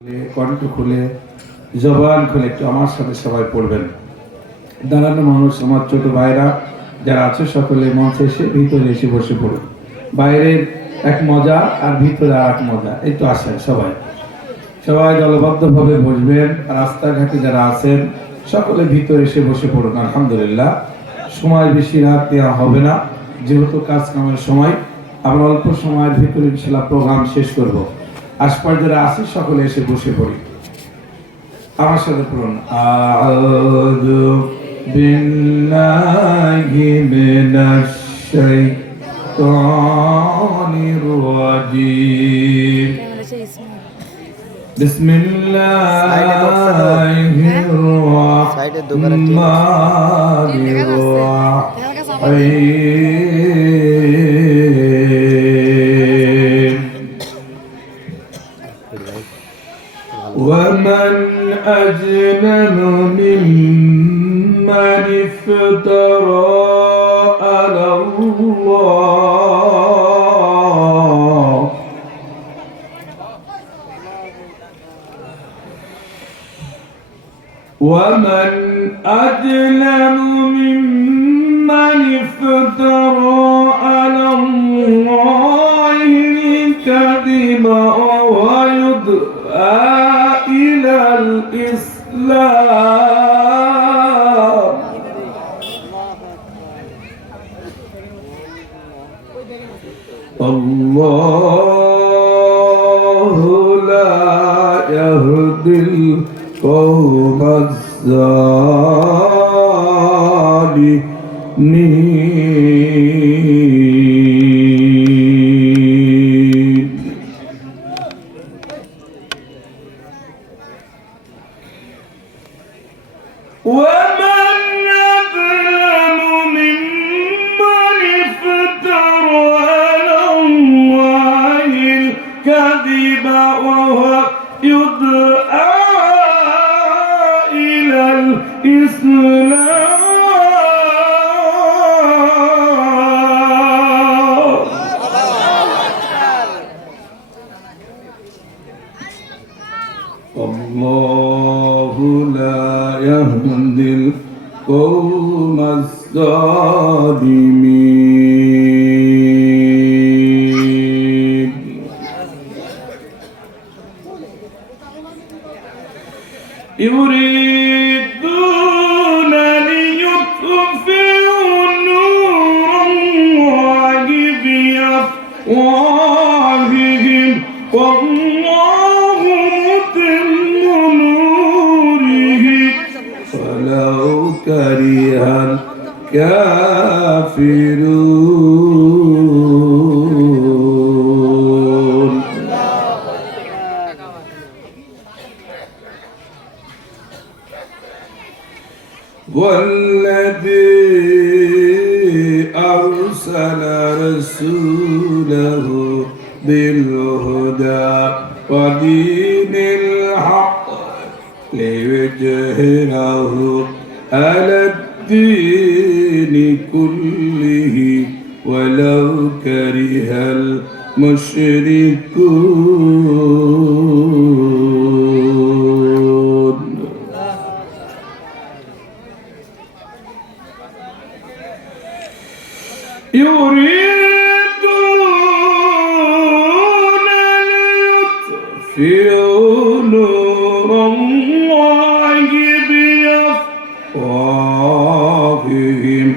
কণ্ঠ খুলে জবান খুলে একটু আমার সাথে সবাই পড়বেন। দাঁড়ানো মানুষ, আমার ছোট ভাইরা যারা আছে সকলে মঞ্চে এসে ভিতরে এসে বসে পড়ুন। বাইরের এক মজা আর ভিতরে আর এক মজা, এই তো আসেন সবাই সবাই দলবদ্ধভাবে বসবেন। রাস্তাঘাটে যারা আছেন সকলে ভিতরে এসে বসে পড়ুন। আলহামদুলিল্লাহ, সময় বেশি রাত দেওয়া হবে না, যেহেতু কাজ কামের সময়। আমরা অল্প সময়ের ভিতরে ইনশাআল্লাহ প্রোগ্রাম শেষ করব। আশপাশ যারা আছে সকলে এসে বসে পড়ি। আমার সাথে পড়ুন, আউযু বিল্লাহি মিনাশ শাইতানির রাজীম। বিসমিল্লাহির রহমানির রহিম। ومن أظلم ممن افترى على الله ومن أظلم ممن افترى على الله الكذب ويدعى إلى الإسلام الله لا يهدي القوم الظالمين. ومن أظلم ممن افترى على الله الكذب وهو يدعى إلى الإسلام. الله لا يهدي القوم الظالمين. يريدون ليطفئوا نور الله بأفواههم والله متم نوره ولو كره الكافرون. والذي أرسل رسوله بالهدى ودين الحق ليظهره على الدين كله ولو كره المشركون. يريدون ليطفئوا نور الله بأفواههم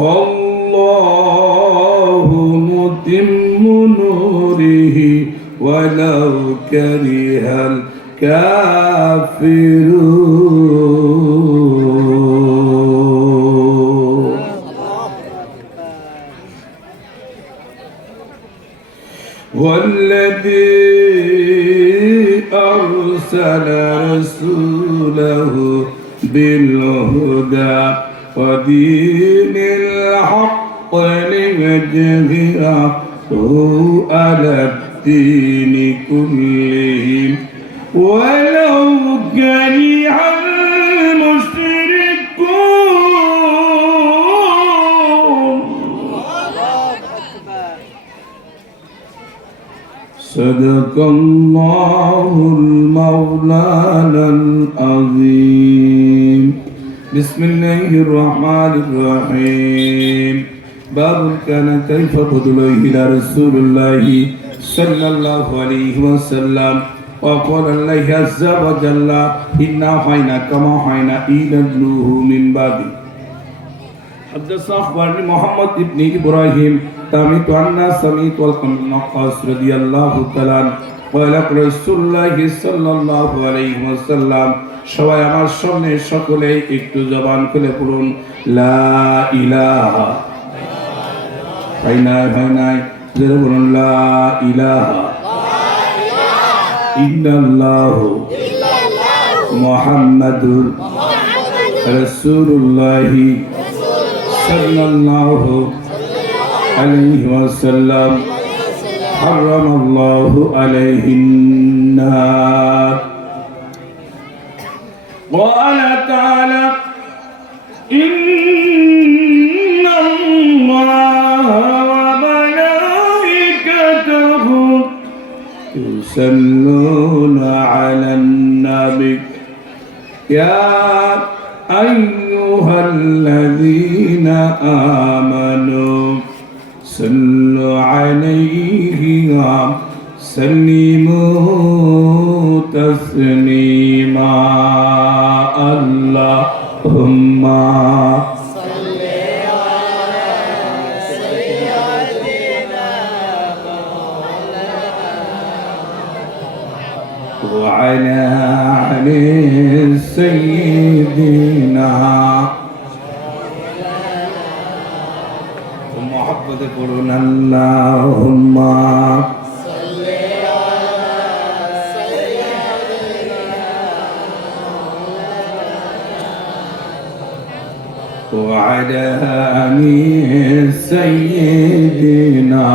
والله متم نوره ولو كره الكافرون. والذي أرسل رسوله بالهدى ودين الحق ليظهره على الدين كله ولو كره المشركون. صدق الله المولانا العظيم بسم الله الرحمن الرحيم باب كان كيف بدل إلى رسول الله صلى الله عليه وسلم وقال الله عز وجل إنا حينا كما حينا إلى النوح من بعده حدث أخبرني محمد بن إبراهيم سمعت أن سمعت والقم بن وقاص رضي الله تعالى عنه قال رسول الله صلى الله عليه وسلم সবাই আমার সামনে সকলে একটু জবান খুলে পড়ুন লা ইলাহা হয় নাই জোরে বলুন লা ইলাহা ইল্লাল্লাহু মুহাম্মাদুর রাসূলুল্লাহ সাল্লাল্লাহু আলাইহি ওয়াসাল্লাম হারামাল্লাহু আলাইহিন নার قال تعالى إن الله وملائكته يصلون على النبي يا أيها الذين آمنوا صلوا عليه وسلموا تسليما اللهم صل على سيدنا وعلى آل سيدنا محبت قرنا اللهم وعلى آل سيدنا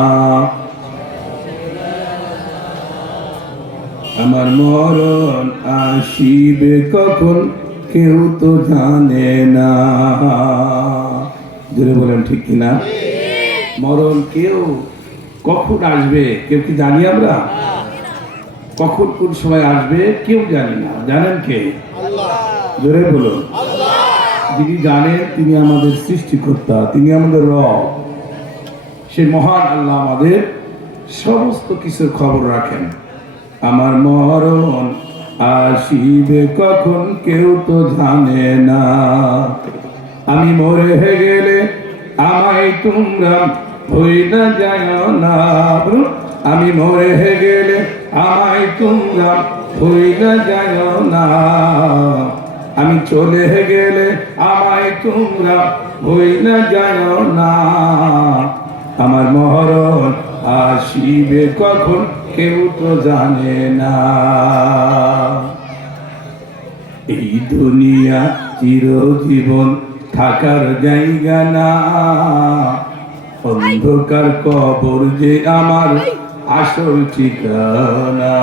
আমার মরণ আসিবে কখন কেউ তো জানে না জোরে বলেন ঠিক কিনা মরণ কেউ কখন আসবে কেউ কি জানি আমরা কখন কোন সময় আসবে কেউ জানি না জানেন কে আল্লাহ জোরে বলুন আল্লাহ যিনি জানেন তিনি আমাদের সৃষ্টিকর্তা তিনি আমাদের রব সে মহান আল্লাহ আমাদের সমস্ত কিছুর খবর রাখেন আমার মরণ আসিবে কখন কেউ তো জানে না আমি মরে গেলে আমায় তোমরা ভুইলা যায় না আমি মরে গেলে আমায় তোমরা ভুইলা যায় না আমি চলে গেলে আমায় তোমরা ভুইলা যায় না আমার মরণ আসিবে কখন কেউ তো জানে না এই দুনিয়া চিরজীবন থাকার জায়গা না অন্ধকার কবর যে আমার আসল ঠিকানা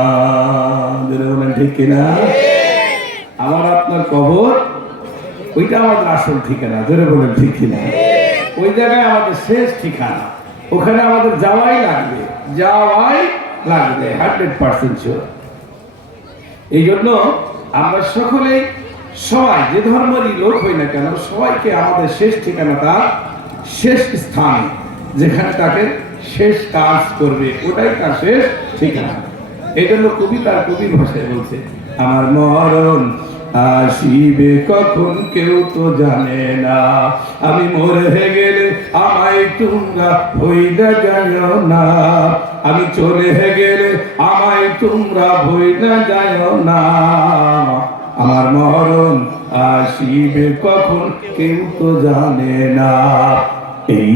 বলেন ঠিক কিনা আমার আপনার কবর ওইটা আমাদের আসল ঠিকানা জোরে বলেন ঠিক কিনা ওই জায়গায় আমাদের শেষ ঠিকানা ওখানে আমাদের যাওয়াই লাগবে 100% শিওর এই জন্য আমরা সকলেই সবাই যে ধর্মেরই লোক হই না কেন সবাইকে আমাদের শেষ ঠিকানাটা শেষ স্থান যেখানে তাকে শেষ কাজ করবে ওটাই তার শেষ ঠিকানা এই জন্য কবি তার কবির ভাষায় বলছে আমার মরণ আসিবে কখন কেউ তো জানে না আমি মরে গেলে আমায় তোমরা ভুইলা যায় না আমি চলে গেলে আমায় তোমরা ভুইলা যায় না আমার মরণ আসিবে কখন কেউ তো জানে না এই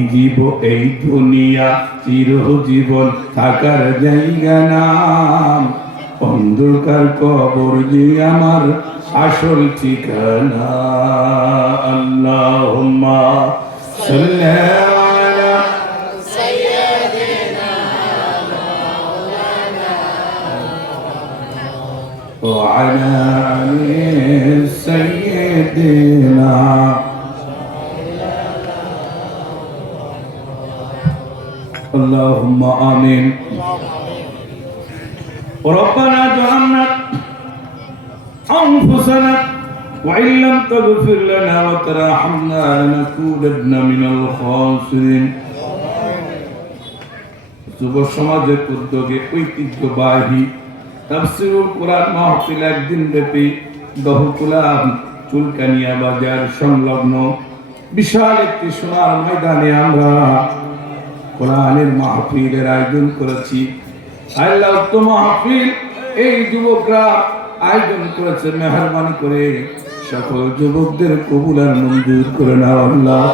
এই দুনিয়া চিরজীবন থাকার জায়গা না অন্ধকার কবর যে আমার আসল ঠিকানা আল্লাহুম্মা সাল্লি আলা সাইয়্যিদিনা মাওলানা ওয়া আলা আলি সাইয়্যিদিনা আল্লাহুম্মা আমিন ربنا ظلمنا أنفسنا وإن لم تغفر لنا وترحمنا لنكونن من الخاسرين যুব সমাজের উদ্যোগে ঐতিহ্যবাহী তাফসীরুল কোরআন মাহফিল একদিন ব্যাপী দহকুলা চুলকানিয়া বাজার সংলগ্ন বিশাল একটি সোনার ময়দানে আমরা কোরআনের মাহফিলের আয়োজন করেছি। আল্লাহ উত্তম মাহফিল এই যুবকরা আয়োজন করেছে, মেহেরবানি করে সকল যুবকদের কবুল আর মঞ্জুর করে নাও আল্লাহ।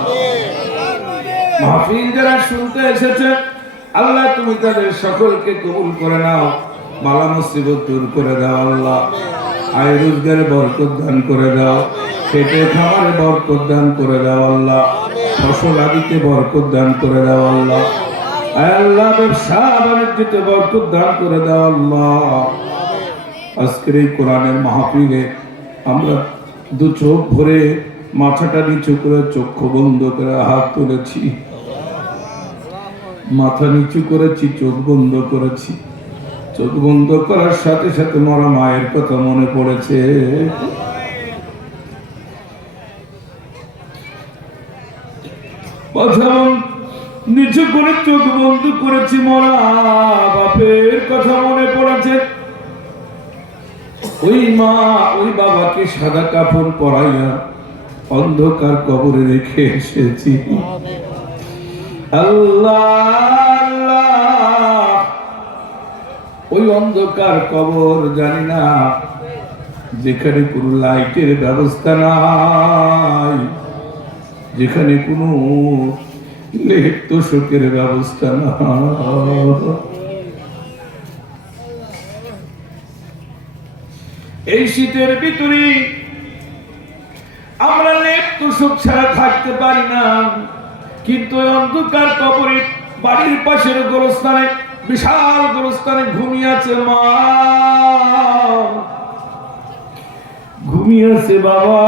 মাহফিল যারা শুনতে এসেছে আল্লাহ তুমি তাদের সকলকে কবুল করে নাও, বালা মুসিবত দূর করে দাও আল্লাহ। আয় রোজগারে বরকত দান করে দাও, খেটে খামারে বরকত দান করে দাও আল্লাহ, ফসল আদিতে বরকত দান করে দাও আল্লাহ। আয় আল্লাহ ব্যবসা বাণিজ্যতে বরকত দান করে দাও আল্লাহ। আজকের এই কোরআনের মাহফিলে আমরা দু চোখ ভরে মাথাটা নিচু করে চক্ষু বন্ধ করে হাত তুলেছি, মাথা নিচু করেছি, চোখ বন্ধ করেছি। চোখ বন্ধ করার সাথে সাথে মরা মায়ের কথা মনে পড়েছে। নিচু করে চোখ বন্ধ করেছি, মরা বাপের কথা মনে পড়েছে। ওই মা ওই বাবাকে সাদা কাপড় পরাইয়া অন্ধকার কবরে রেখে এসেছি। আল্লাহ ওই অন্ধকার কবর জানি না, যেখানে কোনো লাইটের ব্যবস্থা নাই, যেখানে কোনো লেপ তোষকের ব্যবস্থা নাই। এই শীতের ভিতরে আমরা লেপ তোষক ছাড়া থাকতে পারি না, কিন্তু অন্ধকার কবরে বাড়ির পাশের গোরস্থানে, বিশাল গোরস্থানে ঘুমিয়ে আছে মা, ঘুমিয়ে আছে বাবা।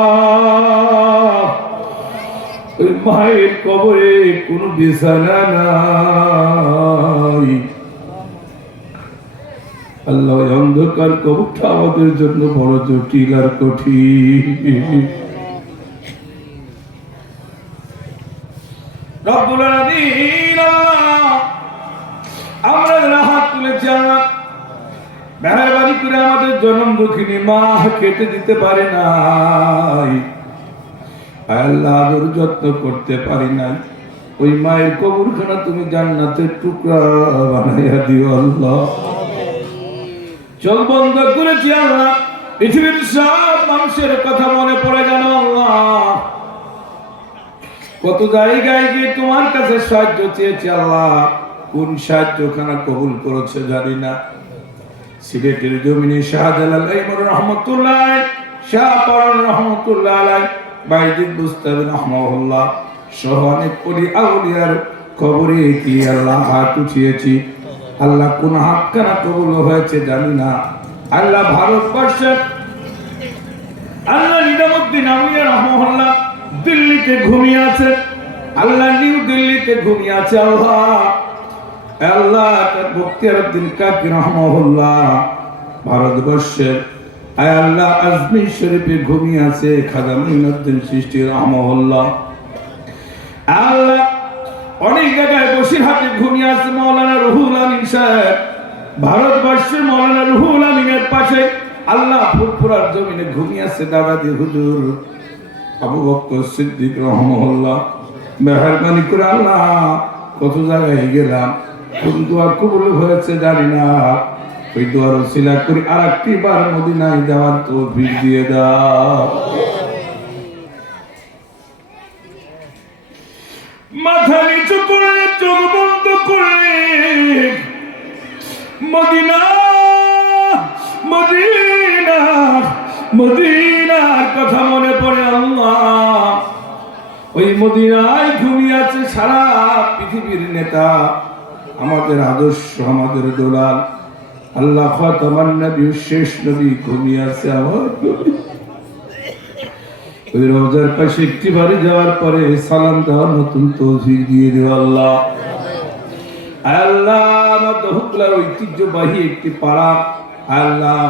ওই মায়ের কবরে কোনো বিছানা নাই। আল্লাহ অন্ধকার কবরটা আমাদের জন্য বড় জটিল আর কঠিন। রব্বুল আলামিন আমরা হাত তুলেছি, আল্লাহ মেহেরবানি করে আমাদের জনম দুঃখিনী মা খেতে দিতে পারে নাই, আল্লাহ আদর যত্ন করতে পারি নাই। ওই মায়ের কবরখানা তুমি জান্নাতের টুকরা বানাইয়া দিও আল্লাহ। চোখ বন্ধ করেছি আল্লাহ, পৃথিবীর সব মানুষের কথা মনে পড়ে জানো আল্লাহ। কত জায়গায় গিয়ে তোমার কাছে সাহায্য চেয়েছি আল্লাহ, কোন সাহায্যখানা কবুল করেছে জানি না। সিলেটের জমিনে শাহজালাল রহমতুল্লাহ, শাহপরান রহমতুল্লাহ আলাই, বাইজিদ বুস্তাবি রহমাহুল্লাহ সহ অনেক ওলি আউলিয়ার কবরে কি আল্লাহ হাত উঠিয়েছি। আল্লাহ কোন হাতখানা কবুল হয়েছে জানি না। আল্লাহ ভারতবর্ষের আল্লাহ নিজামুদ্দিন আউলিয়া রহমাহুল্লাহ দিল্লিতে ঘুমিয়ে আছে, আল্লাহ নিউ দিল্লিতে ঘুমিয়ে আছে আল্লাহ। আল্লাহ তার বখতিয়ারউদ্দিন কাকি রহমাহুল্লাহ ভারতবর্ষের আয় আল্লাহ আজমির শরীফে ঘুমিয়ে আছে খাজা মুঈনুদ্দিন চিশতি রহমাহুল্লাহ। আল্লাহ অনেক জায়গায় বসিরহাটে ঘুমিয়ে আছে মাওলানা রুহুল আমিন সাহেব, ভারতবর্ষের মাওলানা রুহুল আমিনের পাশে আল্লাহ ফুরফুরার জমিনে ঘুমিয়ে আছে দাদাদি হুজুর আবু বকর সিদ্দিক রহমাহুল্লাহ। মেহেরবানি করে আল্লাহ কত জায়গায় গেলাম, কোন দোয়া কবুল হয়েছে জানি না। ওই দোয়ার ওসিলা করি আরেকটি বার মদিনায় যাওয়ার তৌফিক দিয়ে দাও। মাথা নিচু করে চোখ বন্ধ করে মদিনা মদিনা মদিনার কথা মনে পড়ে আল্লাহ। ওই মদিনায় ঘুমিয়ে আছে সারা পৃথিবীর নেতা, আমাদের আদর্শ, আমাদের দোলাল আল্লাহ খাতামান নবী, শেষ নবী ঘুমিয়ে আছে আমার। ওই রওজার পাশে একটি বাড়ি যাওয়ার পরে সালাম দেওয়ার নতুন তৌফিক দিয়ে দিও আল্লাহ। আল্লাহ আমার দহকুলার ঐতিহ্যবাহী একটি পাড়া, আল্লাহ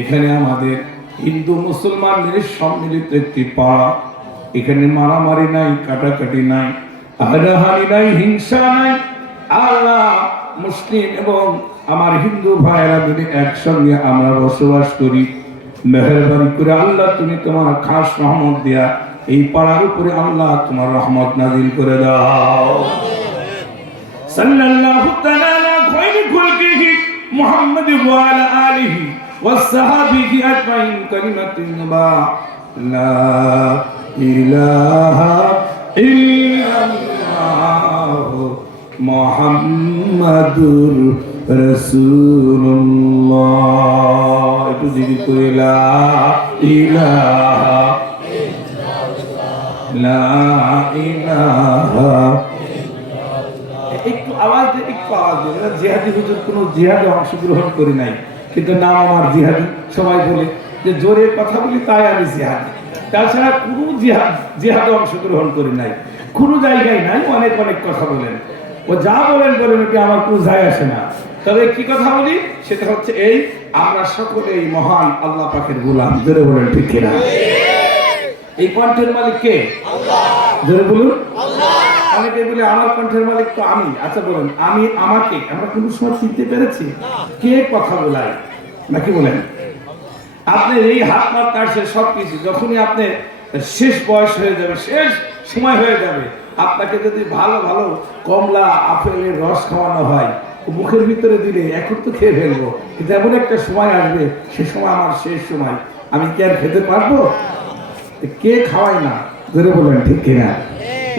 এখানে আমাদের হিন্দু মুসলমানদের সম্মিলিত একটি পাড়া, এখানে মারামারি নাই, কাটাকাটি নাই, হানাহানি নাই, হিংসা নাই। আল্লাহ মুসলিম এবং আমার হিন্দু ভাইয়েরা মিলে একসঙ্গে আমরা বসবাস করি। মেহেরবানি করে আল্লাহ তুমি তোমার খাস রহমত দিয়া এই পাড়ার উপরে আল্লাহ তোমার রহমত নাজিল করে দাও। সাল্লাল্লাহু তাআলা আলা খায়রি খালকিহি মুহাম্মাদ ওয়া আলা আলিহি ওয়াস সাহাবিহি আজমাইন কালিমাতুন লা ইলাহা ইল্লাল্লাহ মুহাম্মাদুর রাসূলুল্লাহ। একটু জিকির করে লা ইলাহা লা ইলাহা। একটু আওয়াজ দিয়ে জিহাদি হুজুর কোনো জিহাদে অংশগ্রহণ করি নাই, কিন্তু নাম আমার জিহাদি। সবাই বলে যে জোরে কথা বলি তাই আমি জিহাদি, তাছাড়া কোনো জিহাদে অংশগ্রহণ করি নাই, কোনো জায়গায় নাই। অনেক অনেক কথা বলেন, ও যা বলেন বলেন, এটা আমার কোনো যায় আসে না। তবে কি কথা বলি সেটা হচ্ছে এই, আমরা সকলে এই মহান আল্লাহ পাকের গোলাম। জোরে বলেন ঠিক কিনা? এই কণ্ঠের মালিক কে? আল্লাহ। জোরে বলুন আল্লাহ। অনেকে বলে আমার কণ্ঠের মালিক তো আমি। আচ্ছা বলেন, আমি আমাকে আমরা কোন সময় চিনতে পেরেছি? কে কথা বলায় নাকি বলেন? আপনি এই হাত মার কাটছে সবকিছু, যখনই আপনি শেষ বয়স হয়ে যাবে, শেষ সময় হয়ে যাবে, আপনাকে যদি ভালো ভালো কমলা আপেলের রস খাওয়ানো হয়, মুখের ভিতরে দিলে এখন তো খেয়ে ফেলবো, কিন্তু এমন একটা সময় আসবে, সে সময় আমার শেষ সময়, আমি কি আর খেতে পারবো? কে খাওয়ায় না? ধরে বলেন ঠিক কিনা?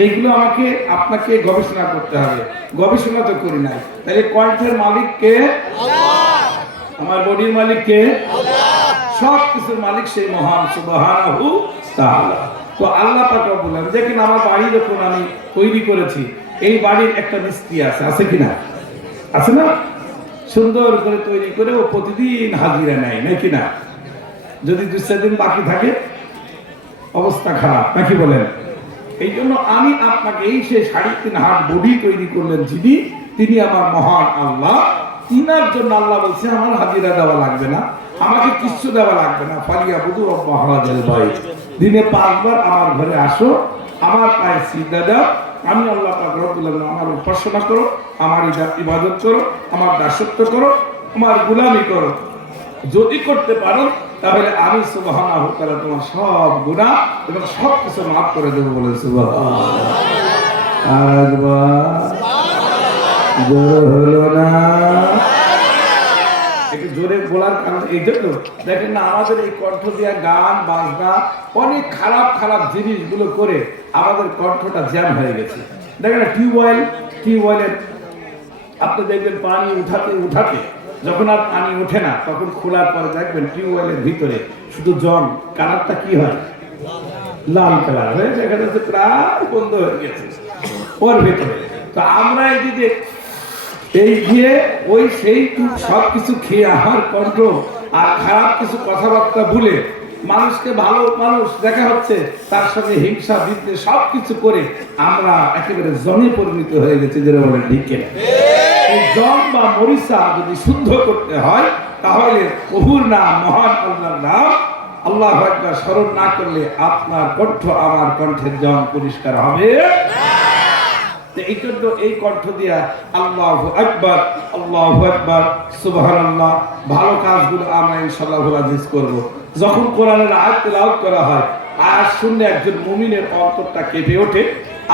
এইগুলো আমাকে আপনাকে গবেষণা করতে হবে। গবেষণা তো করি নাই। তাহলে কণ্ঠের মালিক কে? আল্লাহ। আমার বডির মালিক কে? আল্লাহ। সব কিছুর মালিক সেই মহান সুবহানাহু তাআলা। তো আল্লাহ পাক বললেন যে কিনা আমার বাড়ি যখন আমি তৈরি করেছি, এই বাড়ির একটা মিস্ত্রি আছে কিনা? আছে না? সুন্দর করে তৈরি করে ও প্রতিদিন হাজিরা নেয় নাকি না? যদি 2-4 দিন বাকি থাকে অবস্থা খারাপ নাকি বলেন? এই জন্য আমি আপনাকে এই সে 3.5 হাত বডি তৈরি করলেন যিনি, তিনি আমার মহান আল্লাহ। তিনার জন্য আল্লাহ বলছে আমার হাজিরা দেওয়া লাগবে না, আমাকে কিচ্ছু দেওয়া লাগবে না। ফালিয়াবুদু রাব্বা হাযাল বাইত, দিনে 5 বার আমার ঘরে আসো, আমার পায়ে সিজদা দাও, আমি আল্লাহ পাক রব্বুল আলামিন আমার উপাসনা করো, আমার ইবাদত করো, আমার দাসত্ব করো, আমার গোলামি করো। যদি করতে পারো তাহলে আমি সুবহানাহু ওয়া তাআলা তোমার সব গুনাহ এবং সব কিছু মাফ করে দেব। বলে সুবহানাল্লাহ। জোরে হলো না? একটু জোরে বলার কারণ এই জন্য দেখেন না, আমাদের এই কণ্ঠ দিয়া গান বাজনা অনেক খারাপ খারাপ জিনিসগুলো করে আমাদের কণ্ঠটা জ্যাম হয়ে গেছে। দেখেন না, টিউবওয়েলের আপনি দেখবেন পানি উঠাতে উঠাতে যখন আর পানি ওঠে না, তখন খোলার পরে দেখবেন টিউবওয়েলের ভিতরে শুধু জল, কালারটা কি হয়? লাল কালার হয়ে দেখা যাচ্ছে প্রায় বন্ধ হয়ে গেছে ওর ভিতরে। তো আমরা এই দিয়ে ওই সেই সব কিছু খেয়ে আমার কণ্ঠ আর খারাপ কিছু কথাবার্তা ভুলে মানুষকে ভালো মানুষ দেখা হচ্ছে, তার সঙ্গে হিংসা বিদ্বেষ সব কিছু করে আমরা একেবারে জমে পরিণত হয়ে গেছে। যেটা বলেন ঠিক কিনা? এই জম বা মরিচা যদি শুদ্ধ করতে হয় তাহলে প্রভুর নাম, মহান আল্লাহর নাম আল্লাহু আকবার স্মরণ না করলে আপনার কণ্ঠ আমার কণ্ঠের জম পরিষ্কার হবে না। এই জন্য এই কণ্ঠ দিয়া আল্লাহু আকবার, আল্লাহু আকবার, সুবহানাল্লাহ ভালো কাজগুলো আমরা ইনশাআল্লাহ আজিজ করব। যখন কোরআনের আয়াত তেলাওয়াত করা হয়, আয়াত শুনলে একজন মুমিনের অন্তরটা কেঁপে ওঠে,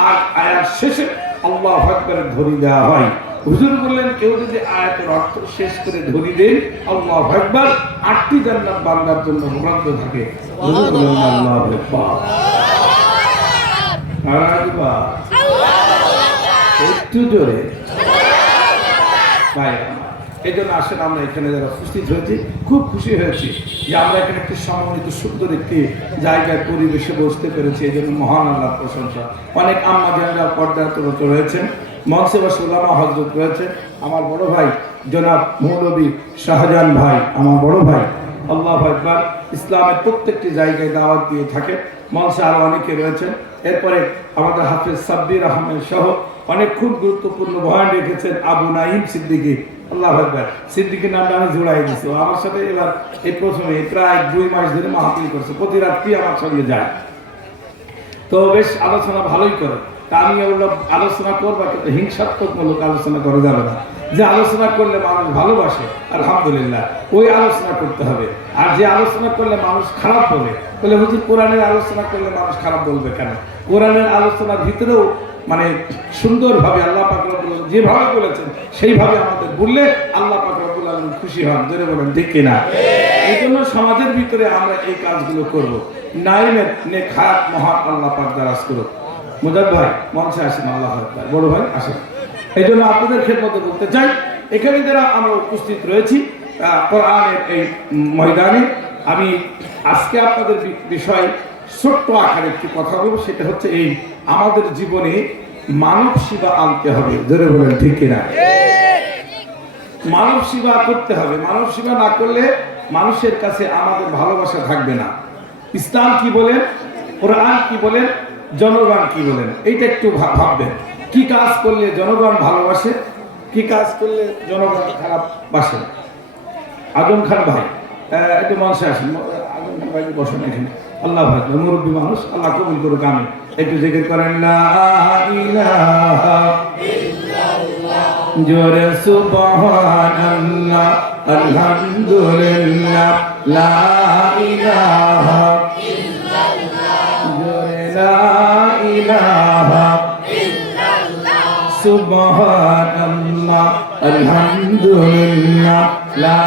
আর আয়াত শেষে আল্লাহু আকবারের ধ্বনি দেওয়া হয়। হুজুর বললেন কেউ যদি আয়াতের অর্থ শেষ করে ধ্বনি দেন আল্লাহু আকবার, 8টি জান্নাত বান্দার জন্য বরাদ্দ থাকে। হুজুর বললেন আল্লাহু আকবার, আকবার, একটু জোরে ভাই। এই জন্য আসেন আমরা এখানে যারা উপস্থিত হয়েছি খুব খুশি হয়েছি যে আমরা এখানে একটি সম্মানিত সুন্দর একটি জায়গায় পরিবেশে বসতে পেরেছি। এই জন্য মহান আল্লাহর প্রশংসা। অনেক আম্মা জানেরা পর্দারত রয়েছেন, মঞ্চে বসে উলামা হযরত রয়েছেন, আমার বড় ভাই জনাব মৌলভী শাহজাহান ভাই, আমার বড় ভাই আল্লাহু আকবার ইসলামের প্রত্যেকটি জায়গায় দাওয়াত দিয়ে থাকে। মঞ্চে আরো অনেকে রয়েছেন। এরপরে আমাদের হাফেজ সাব্বির আহমেদ সহ অনেক খুব গুরুত্বপূর্ণ বয়ান রেখেছেন আবু নাঈম সিদ্দিকী, আল্লাহ আকবার। সিদ্দিকের নামটা আমি জোড়াই দিছি, ও আমার সাথে এবার এই প্রথমে প্রায় 2 মাস ধরে মাহফিল করছে, প্রতি রাত্রি আমার সঙ্গে যায়। তো বেশ আলোচনা ভালোই করে। তা আমি ওগুলো আলোচনা করবো, কিন্তু হিংসাত্মকমূলক আলোচনা করা যাবে না। যে আলোচনা করলে মানুষ ভালোবাসে আলহামদুলিল্লাহ ওই আলোচনা করতে হবে। আর যে আলোচনা করলে মানুষ খারাপ বলে, বলে হুজুর কোরআনের আলোচনা করলে মানুষ খারাপ বলবে কেন? কোরআনের আলোচনার ভিতরেও মানে সুন্দরভাবে আল্লাহ পাক রব্বুল আলামিন যেভাবে বলেছেন সেইভাবে আমাদের বললে আল্লাহ পাক রব্বুল আলামিন খুশি হন। জোরে বলেন ঠিক কিনা? এই জন্য সমাজের ভিতরে আমরা এই কাজগুলো করব। নাইমের নেক হায়াত মহান আল্লাহ পাক দারাজ করুক। মুজাদ ভাই মঞ্চে আসেন, আল্লাহ আকবার। বড় ভাই আসেন। এই জন্য আপনাদের খেদমতে বলতে চাই, এখানে যারা আমরা উপস্থিত রয়েছি কোরআনের এই ময়দানে, আমি আজকে আপনাদের বিষয় ছোট্ট আকারে একটি কথা বলবো। সেটা হচ্ছে এই আমাদের জীবনে মানব সেবা আনতে হবে। জোরে বলেন ঠিক কিনা? মানব সেবা করতে হবে। মানব সেবা না করলে মানুষের কাছে আমাদের ভালোবাসা থাকবে না। ইসলাম কি বলেন, কোরআন কি বলেন, জনগণ কি বলেন, এইটা একটু ভাববেন। কি কাজ করলে জনগণ ভালোবাসে, কি কাজ করলে জনগণ খারাপ বাসে। আজম খান ভাই একটু মঞ্চে আসেন। আজম খান ভাই বসেন এখানে। আল্লাহ ভাই মুরব্বী মানুষ, আল্লাহ কবুল করুক। আমি একটু জিকির করেন লা ইলাহা ইল্লাল্লাহ, জোরে সুবহানাল্লাহ, আলহামদুলিল্লাহ, লা ইলাহা ইল্লাল্লাহ, জোরে লা ইলাহা ইল্লাল্লাহ, সুবহানাল্লাহ, আলহামদুলিল্লাহ, লা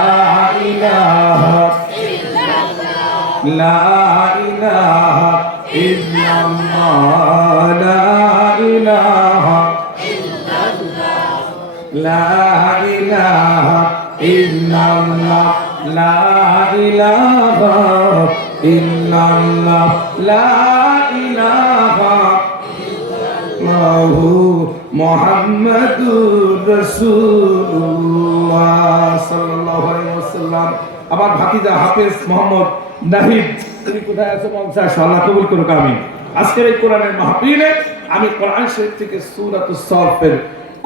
ইলাহা লা ইলাহা ইল্লাল্লাহ, লা ইলাহা ইল্লাল্লাহ, লা ইলাহা ইল্লাল্লাহ, লা ইলাহা ইল্লাল্লাহ, লা ইলাহা ইল্লাল্লাহ, মুহাম্মাদুর রাসূলুল্লাহ সাল্লাল্লাহু আলাইহি ওয়াসাল্লাম। আমার ভাতিজা হাফেজ মোহাম্মদ নাহিদ, তুমি কোথায় আছো? মঞ্চে আসো, আল্লাহ কবুল করুক। আমি আজকের এই কোরআনের মাহফিলে আমি কোরআন শরীফ থেকে সূরাতুস সাফের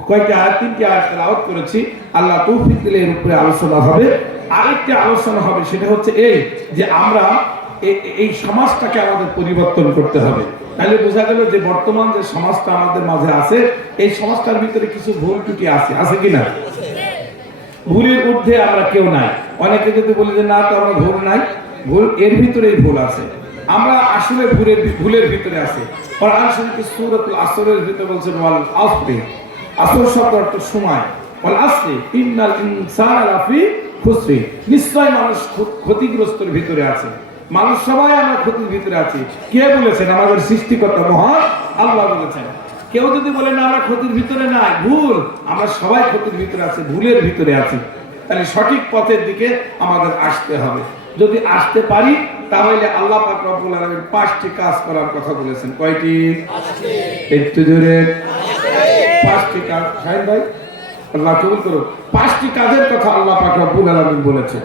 কয়টা আয়াত, 3টি আয়াত তেলাওয়াত করেছি। আল্লাহ তৌফিক দিলে এর উপরে আলোচনা হবে। আরেকটি আলোচনা হবে, সেটা হচ্ছে এই যে আমরা এই সমাজটাকে আমাদের পরিবর্তন করতে হবে। তাহলে বোঝা গেল যে বর্তমান যে সমাজটা আমাদের মাঝে আছে, এই সমাজটার ভিতরে কিছু ভুল ত্রুটি আছে কিনা? ভুলের ঊর্ধ্বে আমরা কেউ নাই। অনেকে যদি বলে যে না তো আমরা ভুল নাই, ভুল এর ভিতরেই ভুল আছে। আমরা আসলে ভুলের ভিতরে আছি। কোরআন শরীফে সূরাতুল আসরের ভিতরে বলছে ওয়াল আসরি, আসর শব্দ অর্থ সময়। ওয়াল আসরি ইন্নাল ইনসানা লাফি খুসরি, নিশ্চয় মানুষ ক্ষতিগ্রস্তের ভিতরে আছে। মানুষ সবাই আমরা ক্ষতির ভিতরে আছি। কে বলেছেন? আমাদের সৃষ্টিকর্তা মহান আল্লাহ বলেছেন। কেউ যদি বলে না আমরা ক্ষতির ভিতরে নাই, ভুল। আমরা সবাই ক্ষতির ভিতরে আছি, ভুলের ভিতরে আছি। তাহলে সঠিক পথের দিকে আমাদের আসতে হবে। যদি আসতে পারি তাহলে আল্লাহ পাক রব্বুল আলামিন 5টি কাজ করার কথা বলেছেন। কয়টি? একটু জোরে। 5টি কাজ। শাহিদ ভাই আল্লাহ কবুল করুক। 5টি কাজের কথা আল্লাহ পাক রব্বুল আলামিন বলেছেন।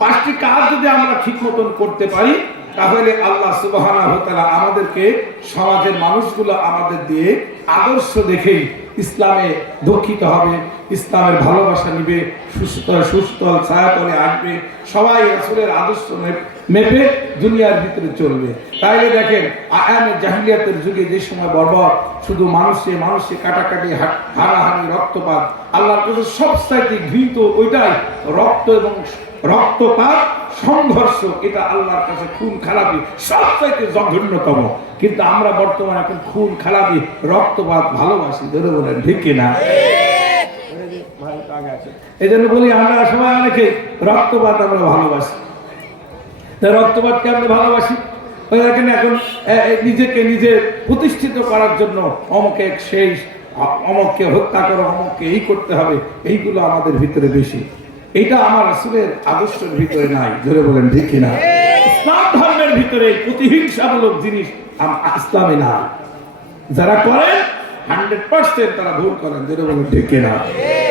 5টি কাজ যদি আমরা ঠিক মতন করতে পারি তাহলে আল্লাহ সুবহানাহু ওয়া তাআলা আমাদেরকে, সমাজের মানুষগুলো আমাদের দিয়ে আদর্শ দেখেই ইসলামে দীক্ষিত হবে, ইসলামের ভালোবাসা নিবে, সুস্থল ছায়াতলে আসবে, সবাই রাসূলের আদর্শ মেপে দুনিয়ার ভিতরে চলবে। তাইলে দেখেন আয়ামে জাহিলিয়াতের যুগে যে সময় বর্বর শুধু মানুষে কাটাকাটি, হানাহানি, রক্তপাত, আল্লাহর কাছে সবচাইতে ঘৃণিত ওইটাই রক্ত এবং রক্তপাত, সংঘর্ষ। এটা আল্লাহর কাছে খুন খারাপি সবচাইতে জঘন্যতম। কিন্তু আমরা বর্তমানে এখন খুন খারাপি, রক্তপাত ভালোবাসি। ধরে বলেন ঠিক কিনা? এই জন্য বলি আমরা সবাই অনেকে রক্তপাত আমরা ভালোবাসি। রক্তপাতকে আমরা ভালোবাসি। দেখেন এখন নিজেকে নিজে প্রতিষ্ঠিত করার জন্য অমুকে শেষ, অমুককে হত্যা করো, অমুককে এই করতে হবে, এইগুলো আমাদের ভিতরে বেশি। এটা আমার রাসূলের আদর্শের ভিতরে নাই। ধরে বলেন ঠিক কিনা? ইসলাম ধর্মের ভিতরে প্রতিহিংসামূলক জিনিস ইসলামে না। যারা করেন 100% তারা ভুল করেন, যেটা বলে ঠিক না।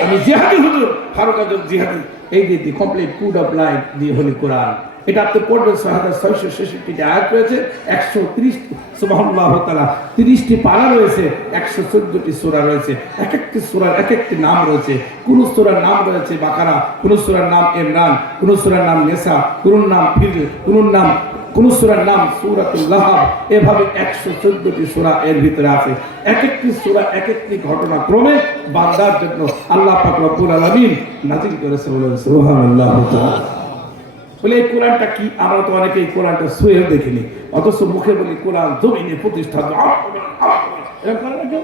আমি জিহাদি হুজুর ফারুক আজম জিহাদি, এই যে the complete code of life the holy Quran, এটা আপনি পড়বেন। 6666টি আয়াত রয়েছে, 130 সুবহানাল্লাহ তাআলা 30টি পারা রয়েছে, 114টি সূরা রয়েছে, এক একটি সূরার এক একটি নাম রয়েছে। কোন সূরার নাম রয়েছে বাকারা, কোন সূরার নাম ইমরান, কোন সূরার নাম নিসা, কোন নাম ফিল, কোন সূরার নাম সূরাতুল লাহাব। এভাবে 114টি সূরা এর ভিতরে আছে। এক একটি সূরা এক একটি ঘটনাক্রমে বান্দার জন্য আল্লাহ পাক রব্বুল আলামিন নাযিল করেছে। বলেন সুবহানাল্লাহ তাআলা। বলে এই কোরআনটা কি? আমরা তো অনেকে এই কোরআনটা ছুঁয়ে দেখিনি, অথচ মুখে বলি কোরআন জমিনে প্রতিষ্ঠা, এরকম করে না কেউ?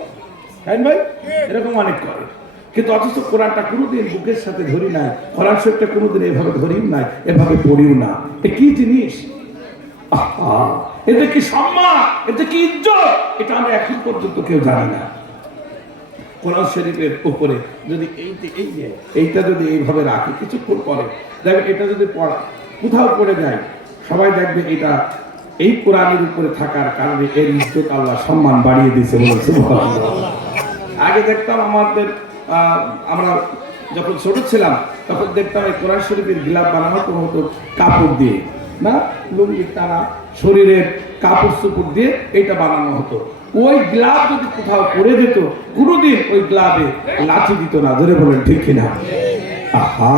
ভাই এরকম অনেক করে, কিন্তু অথচ কোরআনটা কোনোদিন বুকের সাথে ধরি নাই, কোরআন শরীফটা কোনোদিন এভাবে ধরিও নাই, এভাবে পড়িও না। এ কি জিনিস? এতে কি সম্মান, এতে কি ইজ্জত, এটা আমরা এখন পর্যন্ত কেউ জানি না। কোরআন শরীফের উপরে যদি এইটা যদি এইভাবে রাখে, কিছুক্ষণ পরে দেখবেন এটা যদি পড়া কোথাও পড়ে যায়, সবাই দেখবে এটা এই কোরআনের উপরে থাকার কারণে এর ইজ্জত আল্লাহ সম্মান বাড়িয়ে দিয়েছে। বলেছে আগে দেখতাম আমরা যখন ছোট ছিলাম তখন দেখতাম এই কোরআন শরীফের গিলাফ বানানো কোনো হতো কাপড় দিয়ে, না লুঙ্গি টানা শরীরের কাপড় চুপড় দিয়ে এইটা বানানো হতো। ওই গ্লাভ যদি কোথাও পড়ে যেত, কোনোদিন ওই গ্লাভে লাঠি দিত না। ধরে বলেন ঠিক কিনা? আহা,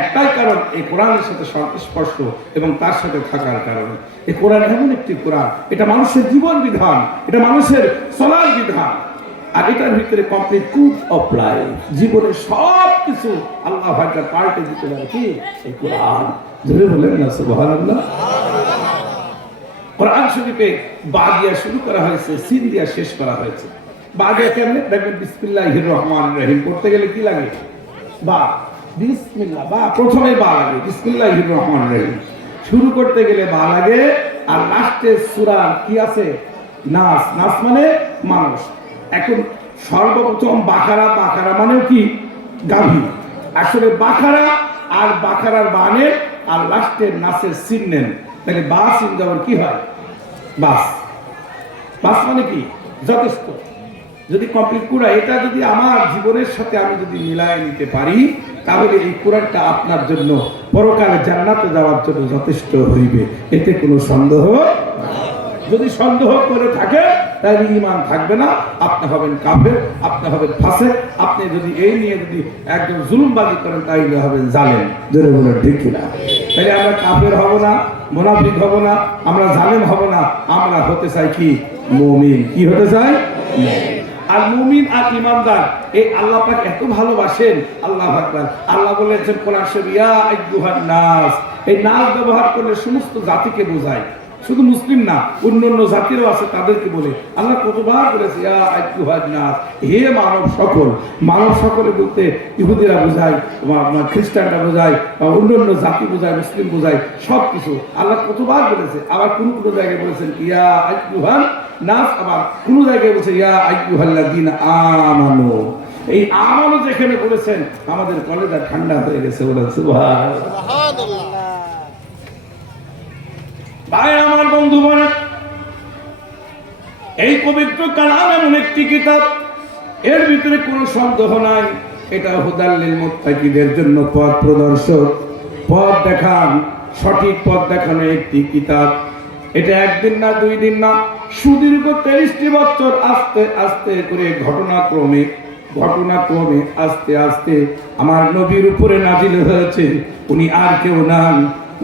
একটাই কারণ, এই কোরআনের সাথে সংস্পর্শ এবং তার সাথে থাকার কারণে। এই কোরআন এমন একটি কোরআন, এটা মানুষের জীবন বিধান, এটা মানুষের চলার বিধান, আর এটার ভিতরে কমপ্লিট কোড অফ লাইফ, জীবনের সব কিছু আল্লাহ ভাগ্যা পাল্টে দিতে পারে কি এই কোরআন। ধরে বলেন না সুবহানাল্লাহ। কোরআন শরীফে বা দিয়া শুরু করা হয়েছে, সিন দিয়া শেষ করা হয়েছে। বা দিয়া কেমনে দেখবেন, বিসমিল্লাহির রহমানির রহিম পড়তে গেলে কি লাগে? বা, বিসমিল্লাহ, বা প্রথমে বা লাগে, বিসমিল্লাহির রহমানির রহিম শুরু করতে গেলে বা লাগে। আর লাস্টে সূরা কি আছে? নাস। নাস মানে মানুষ। এখন সর্বপ্রথম বাকারা, বাকারা মানেও কি? গাভী। আসলে বাকারা আর বাকারার বানে আর লাস্টের নাসের সিন নেন, তাহলে বা সিন যাবার কি হয়? বাস। বাস মানে কি? যথেষ্ট। যদি কমপ্লিট কোরআন, এটা যদি আমার জীবনের সাথে আমি যদি মিলায় নিতে পারি, তাহলে এই কোরআনটা আপনার জন্য পরকালে জান্নাতে যাওয়ার জন্য যথেষ্ট হইবে, এতে কোনো সন্দেহ। যদি সন্দেহ করে থাকে তাহলে ঈমান থাকবে না, আপনি হবেন কাফের, আপনি হবেন ফাসিক। আপনি যদি এই নিয়ে যদি একদম জুলুমবাজি করেন তাহলে হবেন জালেম। জোরে বলেন ঠিক কিনা? তাহলে আমরা কাফের হব না, মুনাফিক হব না, আমরা জালেম হব না, আমরা হতে চাই কি? মুমিন। কি হতে চাই? আর মুমিন আর ইমানদার এই আল্লাহ পাক এত ভালোবাসেন। আল্লাহু আকবার। আল্লাহ বলেছেন কোরআন শরীফে, ইয়া আইয়ুহান নাস। এই নাস ব্যবহার করলে সমস্ত জাতিকে বোঝায়, শুধু মুসলিম না, অন্যান্য জাতিরও আছে, তাদেরকে বলে। আল্লাহ কতবার বলেছে ইয়া আইয়ুহান নাস, হে মানব সকল। মানব সকলে বলতে ইহুদিরা বোঝায়, খ্রিস্টানরা বোঝায়, অন্যান্য জাতি বোঝায়, মুসলিম বোঝায়, সব কিছু আল্লাহ কতবার বলেছে। আবার কোন কোন জায়গায় বলেছেন ইয়া আইয়ুহান নাস, আবার কোন জায়গায় বলেছে ইয়া আইয়ুহাল্লাযীনা আমানু। এই আমানু যেখানে বলেছেন আমাদের কলেজা ঠান্ডা হয়ে গেছে। বলেন সুবহানাল্লাহ। ভাই আমার বন্ধু বলে, এই পবিত্র কালাম এমন একটি কিতাব, এর ভিতরে কোনো সন্দেহ নাই, এটা হুদাল লিল মুত্তাকিদের জন্য পথ প্রদর্শক, পথ দেখান, সঠিক পথ দেখানো একটি কিতাব। এটা একদিন না, দুই দিন না, সুদীর্ঘ 23টি বছর আস্তে আস্তে করে ঘটনাক্রমে আস্তে আস্তে আমার নবীর উপরে নাজিল হয়েছে। উনি আর কেউ নন,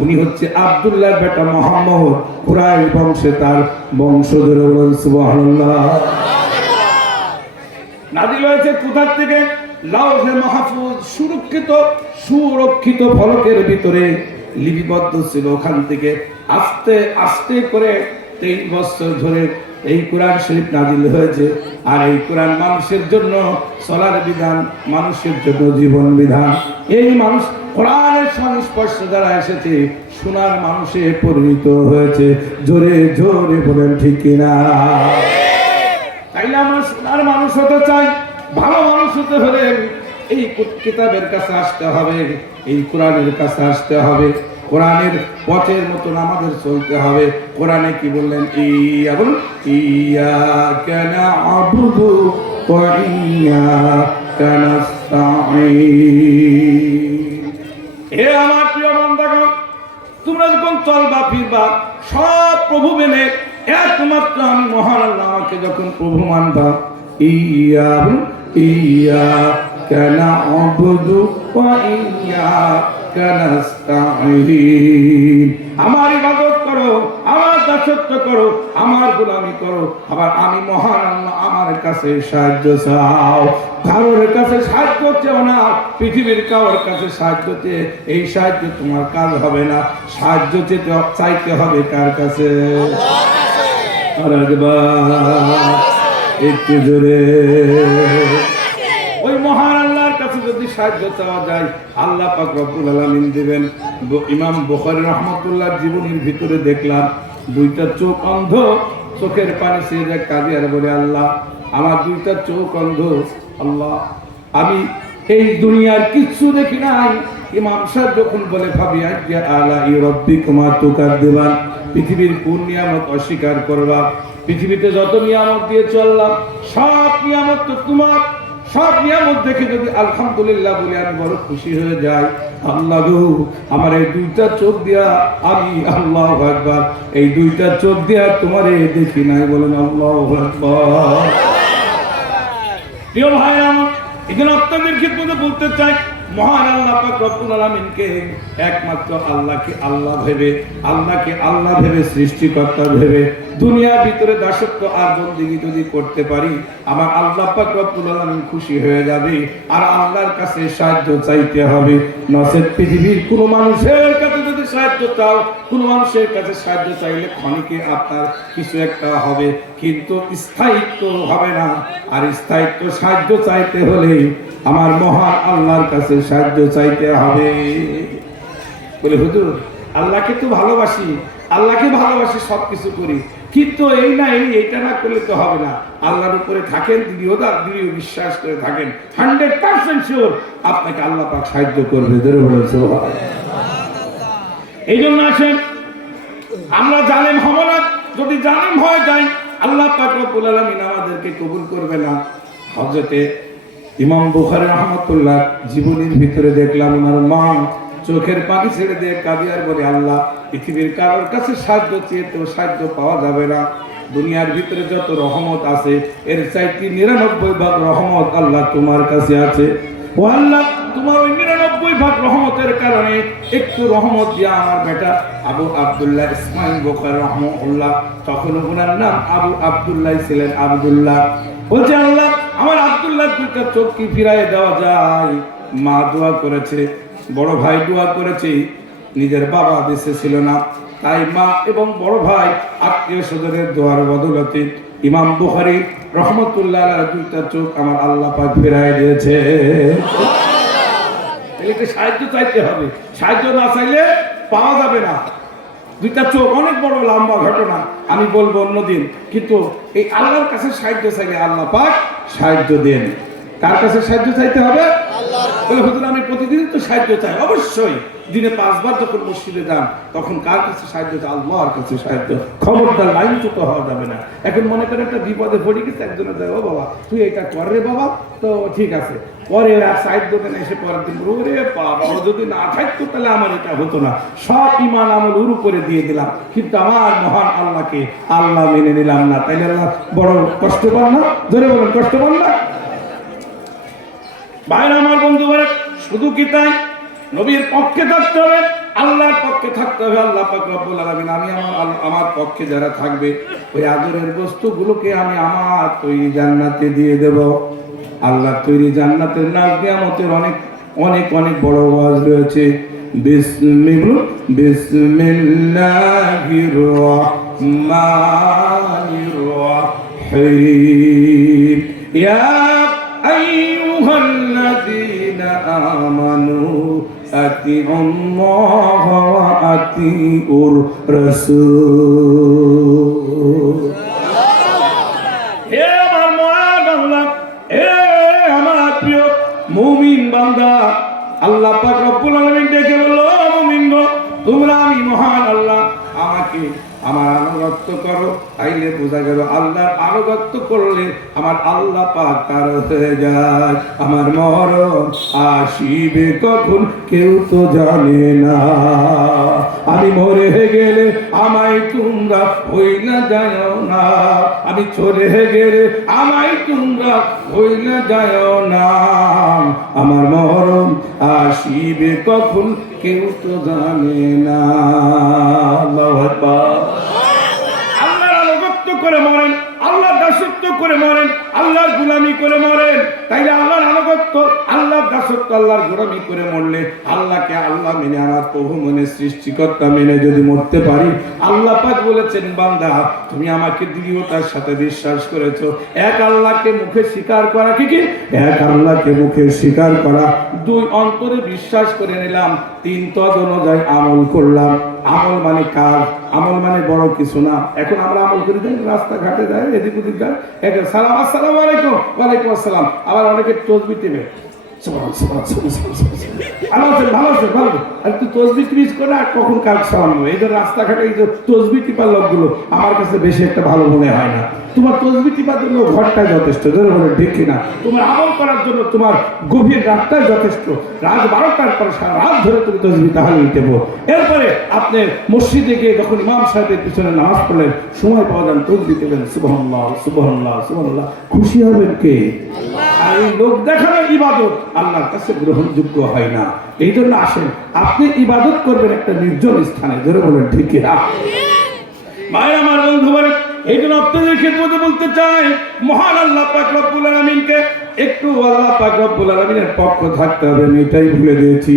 উনি হচ্ছে আব্দুল্লাহ বেটা মুহাম্মদ, কুরাইশ বংশে তার বংশধর। সুবহানাল্লাহ। নাজিল হয়েছে কোথা থেকে? লাউহে মাহফুজ, সুরক্ষিত ফলকের ভিতরে লিপিবদ্ধ ছিল। ওখান থেকে আস্তে আস্তে করে 23 বছর ধরে এই কোরআন শরীফ নাজিল হয়েছে। আর এই কোরআন মানুষের জন্য চলার বিধান, মানুষের জন্য জীবন বিধান। এই মানুষ কোরআনের সংস্পর্শে যারা এসেছে সোনার মানুষে পরিণত হয়েছে। জোরে জোরে বলেন ঠিক কিনা? তাইলে আমার সোনার মানুষ হতে চাই, ভালো মানুষ হতে হলে এই কিতাবের কাছে আসতে হবে, এই কোরআনের কাছে আসতে হবে। কোরআনের পথের মতন আমাদের চলতে হবে। কোরআনে কি বললেন? ইয়াকা না'বুদু ওয়া ইয়াকা নাস্তাঈন। হে আমার প্রিয় বান্দাগণ, তোমরা যখন চলবা ফিরবা সব প্রভু মেনে একমাত্র আমি মহান আল্লাহ আমাকে যখন প্রভু মানবা, ইয়াকা না'বুদু ওয়া ইয়াকা নাস্তাঈন। আমার ইবাদত করো, আমার দাসত্ব করো, আমার গোলামি করো, আবার আমি মহান আল্লাহ আমার কাছে সাহায্য চাও। কারোর কাছে সাহায্য চেও না, পৃথিবীর কারোর কাছে সাহায্য চেয়ে এই সাহায্য তোমার কাজ হবে না। সাহায্য চাইতে হবে কার কাছে? আর একটু জোরে ওই মহান আল্লাহর কাছে যদি সাহায্য চাওয়া যায়, আল্লাহ পাক রব্বুল আলামিন দিবেন। ইমাম বুখারী রাহমাতুল্লাহ জীবনীর ভিতরে দেখলাম দুইটা চোখ অন্ধ, চোখের পানি ছেড়ে কাঁদে আর বলে, আল্লাহ আমার দুইটা চোখ অন্ধ, আল্লাহ আমি এই দুনিয়ার কিচ্ছু দেখি নাই। ইমাম সাহেব যখন বলে ভাবি আজ্ঞা আলা রাব্বিকুমা তুকাদ্দিবান, পৃথিবীর কোন নিয়ামত অস্বীকার করবা? পৃথিবীতে যত নিয়ামত দিয়ে চললাম সব নিয়ামত তো তোমার। সব নিয়ামত দেখে যদি আলহামদুলিল্লাহ বলে আমি বড় খুশি হয়ে যাই, আল্লাহ গো আমার এই দুইটা চোখ দিয়া আমি, আল্লাহু আকবার, এই দুইটা চোখ দিয়া তোমারে দেখি নাই। বলেন আল্লাহু আকবার। প্রিয় ভাই আমার, এখানে আপনাদের ক্ষেত্রে বলতে চাই, মহান আল্লাহ পাক রব্বুল আলামিনকে একমাত্র আল্লাহকে আল্লাহ ভেবে, আল্লাহকে আল্লাহ ভেবে, সৃষ্টিকর্তা ভেবে দুনিয়ার ভিতরে দাসত্ব আর বন্দেগী যদি করতে পারি, আমার আল্লাহ পাক রব্বুল আলামিন খুশি হয়ে যাবে। আর আল্লাহর কাছে সাহায্য চাইতে হবে। নচেত পৃথিবীর কোনো মানুষের কাছে যদি সাহায্য চাও, কোনো মানুষের কাছে সাহায্য চাইলে ক্ষণিকে আপনার কিছু একটা হবে, কিন্তু স্থায়িত্ব হবে না। আর স্থায়িত্ব সাহায্য চাইতে হলে আমার মহান আল্লাহর কাছে সাহায্য চাইতে হবে। বলে হুজুর আল্লাহকে তো ভালোবাসি, আল্লাহকে ভালোবাসি, সবকিছু করি, কিন্তু এই না এইটা না করলে তো হবে না। আল্লাহর উপরে থাকেন, দৃঢ় বিশ্বাস করে থাকেন, 100% শিওর আপনাকে আল্লাহ পাক সাহায্য করবে। এই জন্য আসেন, আমরা জালেম হব না। যদি জালেম হয়ে যায়, আল্লাহ পাক রব্বুল আলামিন আমাদেরকে কবুল করবে না। হযরতে ইমাম বুখারী রাহমাতুল্লাহ জীবনীর ভিতরে দেখলাম ওনার মা চোখের পানি ছেড়ে দিয়ে কাঁদে আর বলে, আল্লাহ পৃথিবীর কারোর কাছে সাহায্য চেয়ে তো সাহায্য পাওয়া যাবে না। দুনিয়ার ভিতরে যত রহমত আছে এর চাইতে 99 ভাগ রহমত আল্লাহ তোমার কাছে আছে। ও আল্লাহ, তোমার ওই 99 ভাগ রহমতের কারণে একটু রহমত দিয়া আমার বেটা আবু আব্দুল্লাহ ইসমাইল বুখারী রাহমাহুল্লাহ, তখন ওনার নাম আবু আব্দুল্লাহ ছিলেন, আব্দুল্লাহ বলছে, আল্লাহ আমার আব্দুল্লাহ দুইটা চোখ কি ফিরায় দেওয়া যায়? মা দোয়া করেছে, বড় ভাই দোয়া করেছে, নিজের বাবা দেশে ছিল না, তাই মা এবং বড় ভাই আত্মীয় স্বজনের দোয়ার বদলতে ইমাম বুখারী রাহমাতুল্লাহ আলাইহি দুইটা চোখ আমার আল্লাহ পাক ফিরায় দিয়েছে। এটাকে সাহায্য চাইতে হবে, সাহায্য না চাইলে পাওয়া যাবে না। দুইটা চোখ অনেক বড় লম্বা ঘটনা, আমি বলবো অন্যদিন, কিন্তু এই আল্লাহর কাছে সাহায্য চাইলে আল্লাহ পাক সাহায্য দেন। কার কাছে সাহায্য চাইতে হবে? বলে হুজুর আমি প্রতিদিন তো সাহায্য চাই। অবশ্যই দিনে 5 বার যখন মসজিদে যান তখন কার কাছে সাহায্য চাই? আল্লাহর কাছে সাহায্য। খবরদার লাইনচ্যুত হওয়া যাবে না। এখন মনে করেন একটা বিপদে পড়ে গেছে, একজনে যায়, ও বাবা তুই এটা কর রে বাবা, তো ঠিক আছে, পরে আর সাহায্য দেন, এসে পরের দিন ওরে বাবা যদি না থাকতো তাহলে আমার এটা হতো না, সব ইমান আমল উরু করে দিয়ে দিলাম, কিন্তু আমার মহান আল্লাহকে আল্লাহ মেনে নিলাম না, তাইলে আল্লাহ বড় কষ্ট পান না? ধরে বলেন কষ্ট পান না? ভাইরা আমার, বন্ধু বলে, শুধু কি তাই? নবীর পক্ষে থাকতে হবে, আল্লাহর পক্ষে থাকতে হবে। আল্লাহ পাক রব্বুল আলামিন আমি আমার পক্ষে যারা থাকবে ওই আদরের বস্তুগুলোকে আমি আমার তৈরি জান্নাতে দিয়ে দেব। আল্লাহ তৈরি জান্নাতের নাজ নিয়ামতের অনেক অনেক অনেক বড় ওয়াজ রয়েছে। বিসমিল্লাহির রাহমানির রাহিম। ইয়া আইয়ুহাল্লাযীনা আমানু আতিউল্লাহ ওয়া আতিউর রাসূল। হে আমার মহান আল্লাহ, হে আমার প্রিয় মুমিন বান্দা, আল্লাহ পাক রব্বুল আলামিন ডেকে বলল, মুমিন গো তোমরা আমি মহান আল্লাহ আমাকে আমার আনুগত্য করো, তাইলে বোঝা গেল আল্লাহর আনুগত্য করলে আমার আল্লাহ পাক তার হয়ে যায়। আমার মরণ আসিবে কখন কেউ তো জানে না, আমি মরে গেলে আমায় তোমরা হইলা যায় না, আমি চলে গেলে আমায় তোমরা হইলা যায় না, আমার মরণ আসিবে কখন কেউ তো জানে না। আল্লাহু আকবার। আল্লাহর আনুগত্য করে মরেন, আল্লাহর দাসত্ব করে মরেন, আল্লাহর গোলামি করে মরেন। তাইলে আল্লাহর আনুগত্য, আল্লাহর দাসত্ব, আল্লাহর গোলামি করে মরলে আল্লাহকে আল্লাহ মেনে, আমার প্রভু মনে সৃষ্টিকর্তা মেনে যদি মরতে পারি, আল্লাহ পাক বলেছেন বান্দা তুমি আমাকে দৃঢ়তার সাথে বিশ্বাস করেছো। এক আল্লাহকে মুখে স্বীকার করা, কি কি? এক আল্লাহকে মুখে স্বীকার করা, দুই অন্তরে বিশ্বাস করে নিলাম, তিন তদ অনুযায়ী আমল করলাম। আমল মানে কাজ, আমল মানে বড় কিছু না। এখন আমরা আমল করি, রাস্তাঘাটে যায়, এদিক ওদিক যায়, সালাম আসসালামু আলাইকুম, ওয়ালাইকুম আসসালাম, আবার অনেকে তসবিহ টিপে কখন কাজ সালাম। এই যে রাস্তাঘাটে এই যে তসবিহ টিপার লোকগুলো আমার কাছে বেশি একটা ভালো মনে হয় না। তোমার তসবিহ টিপার জন্য ঘরটাই যথেষ্ট, ধরে বলে ঠিক কিনা? তোমার আমল করার জন্য তোমার গভীর রাতটাই যথেষ্ট। রাত 12টার পরে সারা রাত ধরে তুমি তসবিহ তাহলেই দেবো। এরপরে আপনি মসজিদে গিয়ে যখন ইমাম সাহেবের পিছনে নামাজ পড়লেন, সময় পাওয়া যান তসবিহ দেবেন, সুবহানাল্লাহ সুবহানাল্লাহ সুবহানাল্লাহ। খুশি হবেন কে? আর এই লোক দেখানো ইবাদত আল্লাহর কাছে গ্রহণযোগ্য হয় না। এই জন্য আসেন আপনি ইবাদত করবেন একটা নির্জন স্থানে, ধরে বলেন ঠিক কিনা? ভাই আমার বন্ধু বলে, এই জন্য আপনাদের ক্ষেত্রে বলতে চাই, মহান আল্লাহ পাক রব্বুল আলামিনকে একটু আল্লাহ পাক রব্বুল আলামিনের পক্ষ থাকতে হবে, আমি এটাই ভুলে দিয়েছি।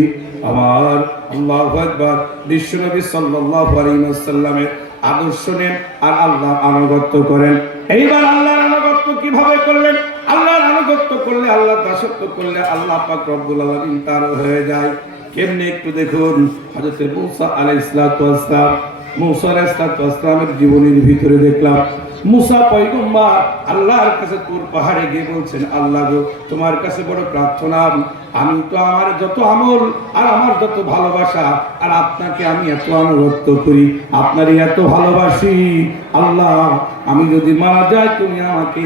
আমার আল্লাহু আকবার। বিশ্বনবী সাল্লাল্লাহু আলাইহি ওয়াসাল্লামের আদর্শ নেন আর আল্লাহর আনুগত্য করেন। এইবার আল্লাহর আনুগত্য কিভাবে করলেন? আল্লাহর আনুগত্য করলে, আল্লাহর দাসত্ব করলে আল্লাহ পাক রব্বুল আলামিন তার হয়ে যায়। কেমনে একটু দেখুন, হযরত মূসা আলাইহিস সালাতু ওয়াস সালাম, মূসা আলাইহিস সালাতু ওয়াস সালামের জীবনের ভিতরে দেখলাম মূসা পয়গম্বর আল্লাহর কাছে তুর পাহাড়ে গিয়ে বলছেন, আল্লাহ গো তোমার কাছে বড় প্রার্থনা, আমি তো আমার যত আমল আর আমার যত ভালোবাসা আর আপনাকে আমি এত আনুগত্য করি, আপনারই এত ভালোবাসি, আল্লাহ আমি যদি মারা যাই তুমি আমাকে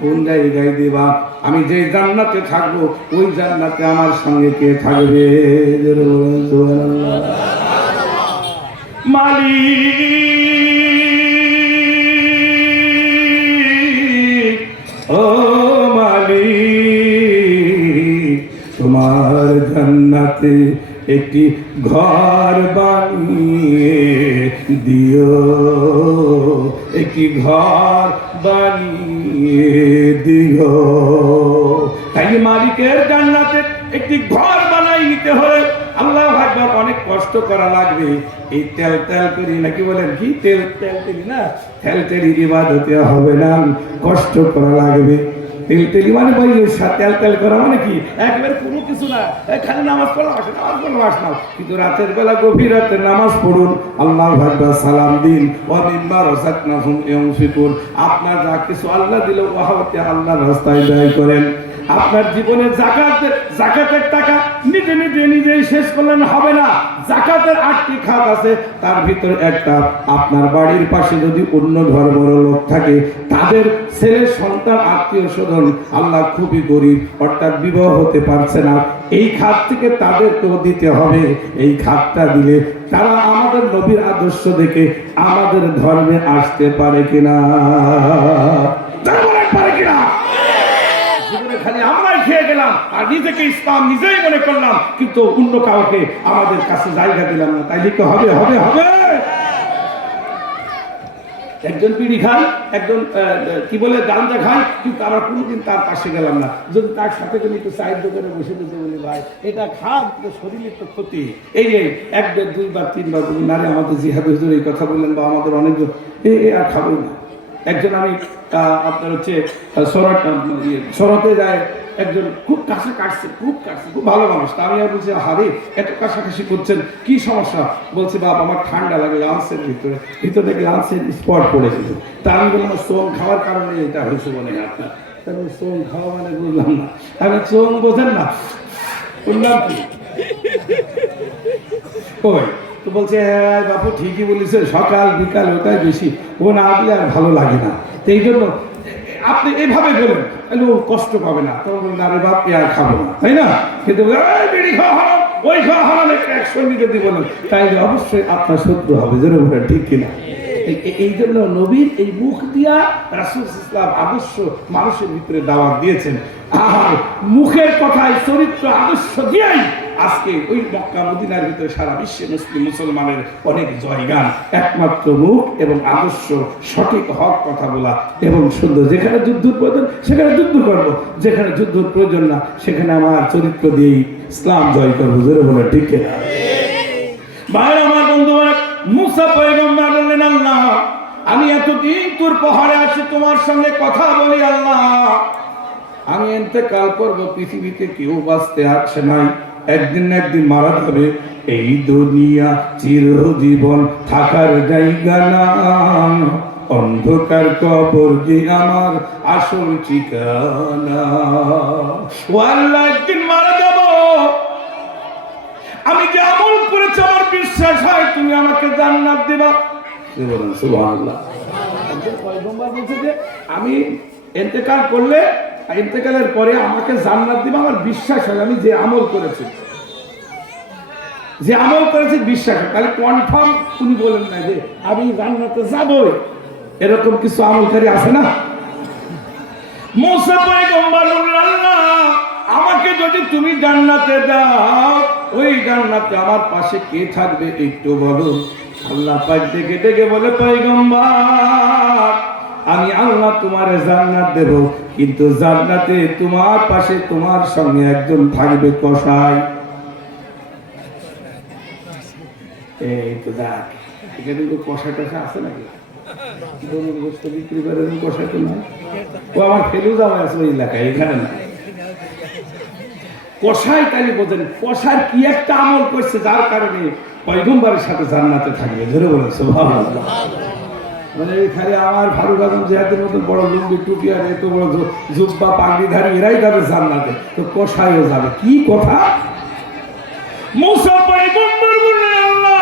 কোন জায়গায় দেবা? আমি যে জান্নাতে থাকবো ওই জান্নাতে আমার সঙ্গে কে থাকবে? মালিক, ও মালিক, তোমার জান্নাতে একটি ঘর বানিয়ে দিও, একটি ঘর বানিয়ে দিও। তাই মালিকের জান্নাতে একটি ঘর বানাই নিতে হলে আল্লাহু আকবার অনেক কষ্ট করা লাগবে। এই তেল তেল করি নাকি বলেন, কি তেল তেল করি না, তেল তেলি ইবাদতে হবে না, কষ্ট করা লাগবে। তেল তেলি মানে বৈশা, তেল তেল করা মানে কি একবারে কোনো কিছু না, খালি নামাজ পড়লাম আসে, নামাজ পড়লাম আসলাম, কিন্তু রাতের বেলা গভীর রাতে নামাজ পড়ুন, আল্লাহু আকবার, সালাম দিন, ওয়া মিম্মা রাযাকনাহুম ইউনফিকুন। আপনার যা কিছু আল্লাহ দিল ওয়াহতে আল্লাহর রাস্তায় ব্যয় করেন। আপনার জীবনে জাকাতের টাকা নিজে নিজে নিজেই শেষ করলেন হবে না। জাকাতের 8টি খাত আছে, তার ভিতরে একটা, আপনার বাড়ির পাশে যদি অন্য ধর্মের লোক থাকে, তাদের ছেলে সন্তান আত্মীয় স্বজন আল্লাহ খুবই গরিব, অর্থাৎ বিবাহ হতে পারছে না, এই খাত থেকে তাদেরকেও দিতে হবে। এই খাতটা দিলে তারা আমাদের নবীর আদর্শ দেখে আমাদের ধর্মে আসতে পারে কিনা? পারে কিনা? খালি আমরাই খেয়ে গেলাম আর নিজেকে ইসলাম নিজেই মনে করলাম, কিন্তু অন্য কাউকে আমাদের কাছে জায়গা দিলাম না। তাই লিখতে হবে হবে হবে। একজন বিড়ি খায়, একজন কি বলে গাঁজা খায়, কিন্তু আমরা কোনোদিন তার পাশে গেলাম না। যদি তার সাথে যদি একটু চায়ের দোকানে বসে বসে বলি ভাই এটা খান, শরীরের তো ক্ষতি, এই যে 1 বার 2 বার 3 বার বলি, নারে আমাদের জিহাদ হুজুর এই কথা বললেন বা আমাদের অনেকজন আর খাবো না। একজন আমি আপনার হচ্ছে শরতে যায়, একজন খুব কাছে কাটছে, খুব কাটছে, খুব ভালো মানুষ। তা আমি আর বলছি, হারে এত কাছাকাছি করছেন, কি সমস্যা? বলছে বাপ আমার ঠান্ডা লাগে, লাঞ্চের ভিতর থেকে লাঞ্চের স্পট পড়েছিল। তা আমি বললাম সোম খাওয়ার কারণে এটা হয়েছে বলে আপনার। তাহলে সোম খাওয়া মানে বুঝলাম না, তাহলে সোম বোঝেন না, বললাম কি ওই তো বলছে হ্যাঁ বাপু ঠিকই বলেছে, সকাল বিকাল ওটাই বেশি, ও না দিলে আর ভালো লাগে না। তো এই জন্য আপনি এইভাবে বলেন, তাহলে ও কষ্ট পাবে না, তখন বলবেন আরে বাপ আর খাবো না, তাই না? কিন্তু বিড়ি খাওয়া হারাম, ওই খাওয়া হারাম, একটা একসঙ্গে যদি বলেন তাইলে অবশ্যই আপনার শত্রু হবে, জোরে বলেন ঠিক কিনা? এই জন্য নবীর এই মুখ দিয়া রাসূল ইসলাম আদর্শ মানুষের ভিতরে দাওয়াত দিয়েছেন। আর মুখের কথায় চরিত্র আদর্শ দিয়েই আজকে ওই মক্কা মদিনার ভিতরে সারা বিশ্বে মুসলিম মুসলমানের অনেক জয়গান। একমাত্র মুখ এবং আদর্শ, সঠিক হক কথা বলা এবং সুন্দর। যেখানে যুদ্ধের প্রয়োজন সেখানে যুদ্ধ করব, যেখানে যুদ্ধের প্রয়োজন না সেখানে আমার চরিত্র দিয়েই ইসলাম জয় করবো, জোরে বলে ঠিক কিনা? ভাই আমার বন্ধুরা, মুসা পয়গম্বর বললেন আল্লাহ আমি এতদিন তোর পাহাড়ে আছি তোমার সঙ্গে কথা বলি, আল্লাহ আমি ইন্তেকাল করব, পৃথিবীতে কেউ বাঁচতে আসে নাই, একদিন না একদিন মারা যাবে, এই দুনিয়া চিরজীবন থাকার জায়গা না, অন্ধকার কবর যে আমার আসল ঠিকানা। ও আল্লাহ একদিন মারা যাব, আমি যে আমল করেছি আমার বিশ্বাস হয় তুমি আমাকে জান্নাত দিবা। সুবহানাল্লাহ। একজন পয়গম্বর বলছে যে আমি ইন্তেকাল করলে, ইন্তেকালের পরে আমাকে জান্নাত দিবা, আমার বিশ্বাস হয় আমি যে আমল করেছি, যে আমল করেছি বিশ্বাস হয়। তাহলে কনফার্ম উনি বলেন না যে আমি জান্নাতে যাবই, এরকম কিছু আমলকারী আছে না? মুসা পয়গম্বর বললেন আল্লাহ আমাকে যদি তুমি জান্নাতে দাও, ওই জান্নাতে আমার পাশে কে থাকবে একটু বলো। আল্লাহ পাক ডেকে ডেকে বলে পয়গম্বর আমি আল্লাহ তোমারে জান্নাত দেব, কিন্তু জান্নাতে তোমার পাশে তোমার সঙ্গে একজন থাকবে কসাই। এই তো দেখ এখানে তো কষাই টসা আছে নাকি? গোস্ত বিক্রি করে কষাই তো নয়, ও আমার ফেলু যাওয়া আছে ওই এলাকায়, এখানে না। কষাই তাই বোঝেন কষার কি একটা আমল করছে যার কারণে পয়গম্বরের সাথে জান্নাতে থাকবে, ধরে বলেন সুবহানাল্লাহ। মানে এখানে আমার ফারুক আজম জিহাদের মতো বড় লুঙ্গি টুপি আর এত বড় জুব্বা পাগড়িধারী এরাই যাবে জান্নাতে, তো কষাইও যাবে, কি কথা? মুসা পয়গম্বর বললেন আল্লাহ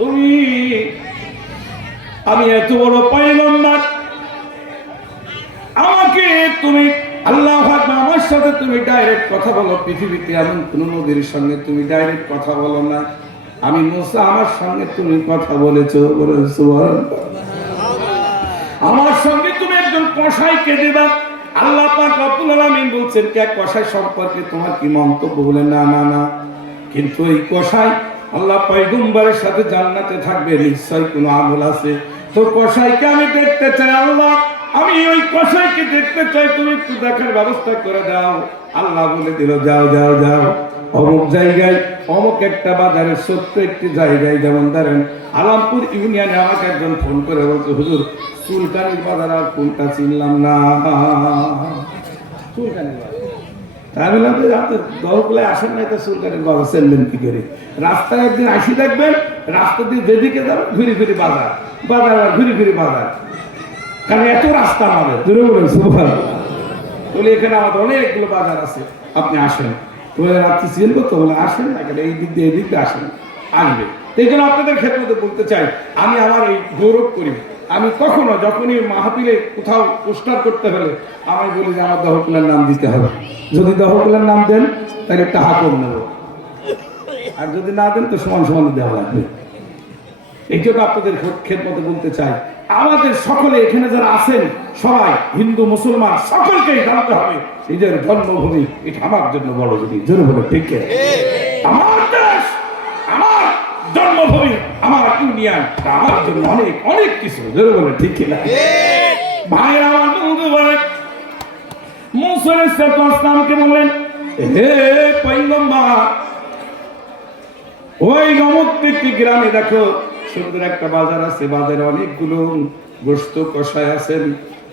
তুমি, আমি এত বড় পয়গম্বর, আমাকে তুমি আল্লাহ আমার সাথে তুমি ডাইরেক্ট কথা বলো, পৃথিবীতে এমন কোন নবীর সঙ্গে তুমি ডাইরেক্ট কথা বলো না, আমি মুসা আমার সঙ্গে তুমি কথা বলেছো, বলেন সুবহানাল্লাহ। আমার সঙ্গে তুমি একজন কসাইকে দিবা। আল্লাহ পাক রব্বুল আলামিন বলছেন কে কসাই সম্পর্কে তোমার কি মন্তব্য? বলে না না না, কিন্তু এই কসাই আল্লাহ পয়গম্বরের সাথে জান্নাতে থাকবে, নিশ্চয় কোনো আমল আছে, তো কসাইকে আমি দেখতে চাই আল্লাহ, আমি ওই কসাইকে দেখতে চাই, তুমি একটু দেখার ব্যবস্থা করে দাও। আল্লাহ বলে দিল যাও যাও যাও, অমুক জায়গায় অমুক একটা বাজারের ছোট্ট একটি জায়গায়, যেমন ধরেন আলামপুর ইউনিয়নে আমাকে একজন ফোন করে বলছে হুজুর চুলকানির বাজার আর কোনটা চিনলাম না, চুলকানির বাজার। তাই বললাম যে রাতে দহকলায় আসেন নাই, তো চুলকানির বাজার চেনলেন কি করে? রাস্তায় একদিন আসি দেখবেন, রাস্তা দিয়ে যেদিকে যাবেন ঘুরি ঘুরি বাজার, বাজার আর ঘুরি ঘুরি বাজার, কারণ এত রাস্তা আমাদের, দূরে বলেন সুবহানাল্লাহ। বলে এখানে আমাদের অনেকগুলো বাজার আছে, আপনি আসেন। তোমাদের রাত্রি চিনবো তো, বলে আসেন না, এই দিক দিয়ে এই দিক দিয়ে আসেন, আসবে। এই জন্য আপনাদের ক্ষেত্রে বলতে চাই, আমি আমার এই গৌরব করি, আমি কখনো যখনই মাহফিলে কোথাও পোস্টার করতে হলে আমি বলি যে আমার দহকলার নাম দিতে হবে, যদি দহকলার নাম দেন তাহলে টাকা কম নেব, আর যদি না দেন তো সমান সমান দেওয়া লাগবে। এই জন্য আপনাদের ক্ষেত্রে বলতে চাই, আমাদের সকলে এখানে যারা আছেন সবাই হিন্দু মুসলমান সকলকেই জানতে হবে নিজের জন্মভূমি এটা আমার জন্য বড় জিনিস, জোরে বলে ঠিক, আমার দেশ, আমার জন্মভূমি, আমার ইউনিয়ন আমার জন্য অনেক অনেক কিছু, জোরে বলে ঠিক কিনা? ভাইরা আমার বন্ধু বলেন মুসা আলাইহিস সালামকে বললেন হে পয়গম্বর, ওই নমকৃতি গ্রামে দেখো সুন্দর একটা বাজার আছে, বাজারে অনেকগুলো গোশত কষাই আছেন,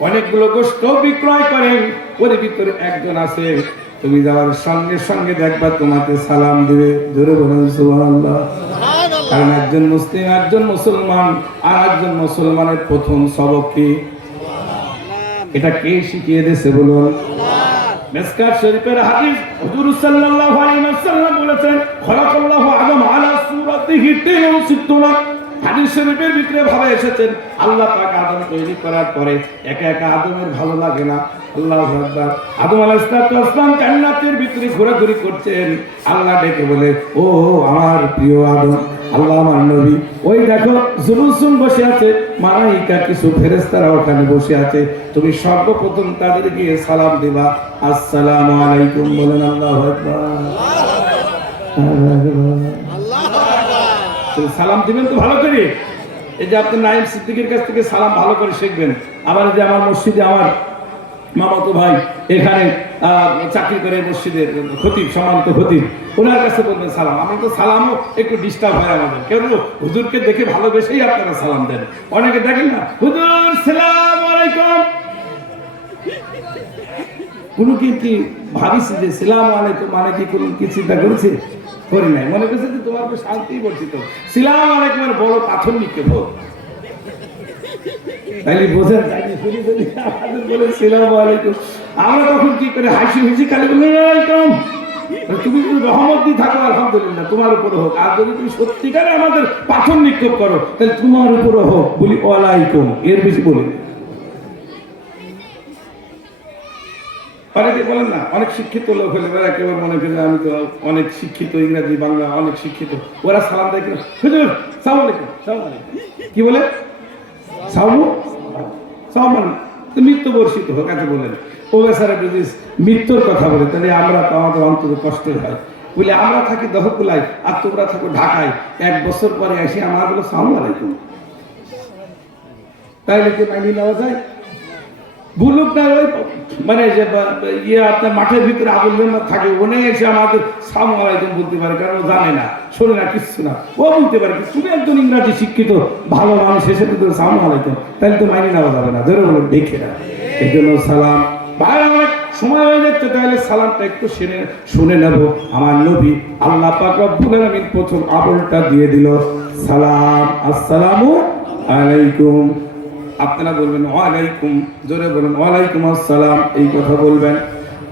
অনেকগুলো গোশত বিক্রয় করেন, ওর ভিতরে একজন আছে, তুমি যাওয়ার সঙ্গে সঙ্গে দেখবা তোমাকে সালাম দিবে, জোরে বলেন সুবহানাল্লাহ। কারণ একজন মুসলিম একজন মুসলমান আর একজন মুসলমানের প্রথম সবক কি? এটা কে শিখিয়ে দিয়েছে বলুন? মিসকাত শরীফের হাদিস, হুজুর সাল্লাল্লাহু আলাইহি ওয়াসাল্লাম বলেছেন, খলাকাল্লাহু আদম আলা সূরাতিহি তিনসিত্তুনা। হাদিস শরীফের ভিতরে ভাবে এসেছেন, আল্লাহ পাক আদম তৈরি করার পরে একা একা আদমের ভালো লাগে না। আল্লাহু আকবার। আদম আলাইহিস সালাম জান্নাতের ভিতরে ঘোরাঘুরি করছেন, আল্লাহ ডেকে বলে, ও আমার প্রিয় আদম, আল্লাহ আমার নবী, ওই দেখো জুলুসুম বসে আছে, মালাইকা কিছু ফেরেশতারা ওখানে বসে আছে, তুমি সর্বপ্রথম তাদের গিয়ে সালাম দিবা, আসসালামু আলাইকুম বলেন। আল্লাহু আকবার। সালাম দিবেন তো ভালো করে। এই যে আপনি নাইম সিদ্দিকের কাছ থেকে সালাম ভালো করে শিখবেন। আবার যে আমার মসজিদে আমার মামাতো ভাই এখানে চাকরি করে, মসজিদের খতিব, সম্মানিত খতিব, ওনার কাছে বলবেন সালাম। আমি তো সালামও একটু ডিস্টার্ব হয় আমাদের, কেন হুজুরকে দেখে ভালোবেসেই আপনারা সালাম দেন। অনেকে দেখেন না, হুজুর সালাম আলাইকুম, কোনো কি ভাবিছি যে সালাম আলাইকুম মানে কি কোনো কি চিন্তা করেছে? করি নাই, মনে করছে যে তোমার শান্তি বলছি তো। সালাম আলাইকুম আর বড় পাথর নিক্ষেপ হোক, তাইলে বোঝেন আমাদের বলে সালাম আলাইকুম, আমরা তখন কি করে হাসি হুসি খালি বললাম আলাইকুম। তুমি যদি রহমত দিয়ে থাকো আলহামদুলিল্লাহ তোমার উপরে হোক, আর যদি তুমি সত্যিকারে আমাদের পাথর নিক্ষেপ করো তাহলে তোমার উপরে হোক, বলি ওয়ালাইকুম, এর বেশি বলি। অনেকে বলেন না, অনেক শিক্ষিত লোক হলে একেবারে মনে করেন আমি তো অনেক শিক্ষিত, ইংরাজি বাংলা অনেক শিক্ষিত, ওরা সালাম দেয় কিনা, হুজুর সালাম আলাইকুম, সালাম আলাইকুম, কি বলে সালাম সালাম, মৃত্যু বর্ষিত হোক এত বলেন। ও বেচারা যদি মৃত্যুর কথা বলে তাহলে আমরা তো আমাদের অন্তরে কষ্ট হয়, বলে আমরা থাকি দহকুলায় আর তোমরা থাকো ঢাকায়, 1 বছর পরে এসে আমার বলো সালাম আলাইকুম, তাইলে কি মাইনে নেওয়া যায়? বুলুক না ওই মানে যে ইয়ে আপনার মাঠের ভিতরে আবুল মেম্বার থাকে, ওনে এসে আমাদের সালাম আলাইকুম বলতে পারে, কারণ ও জানে না, শোনে না, কিচ্ছু না, ও বলতে পারে। তুমি একজন ইংরাজি শিক্ষিত ভালো মানুষ এসে ভিতরে সালাম আলাইকুম, তাহলে তো মাইনে নেওয়া যাবে না, ধরে বলো দেখে না। এই জন্য সালাম ভাই, অনেক সময় হয়ে যাচ্ছে, তাহলে সালামটা একটু শুনে নেব। আমার নবী আল্লাহ পাক রব্বুল আলামিন প্রথম আমলটা দিয়ে দিল সালাম, আসসালামু আলাইকুম। আপনারা বলবেন ওয়ালাইকুম, জোরে বলেন ওয়ালাইকুম আসসালাম, এই কথা বলবেন।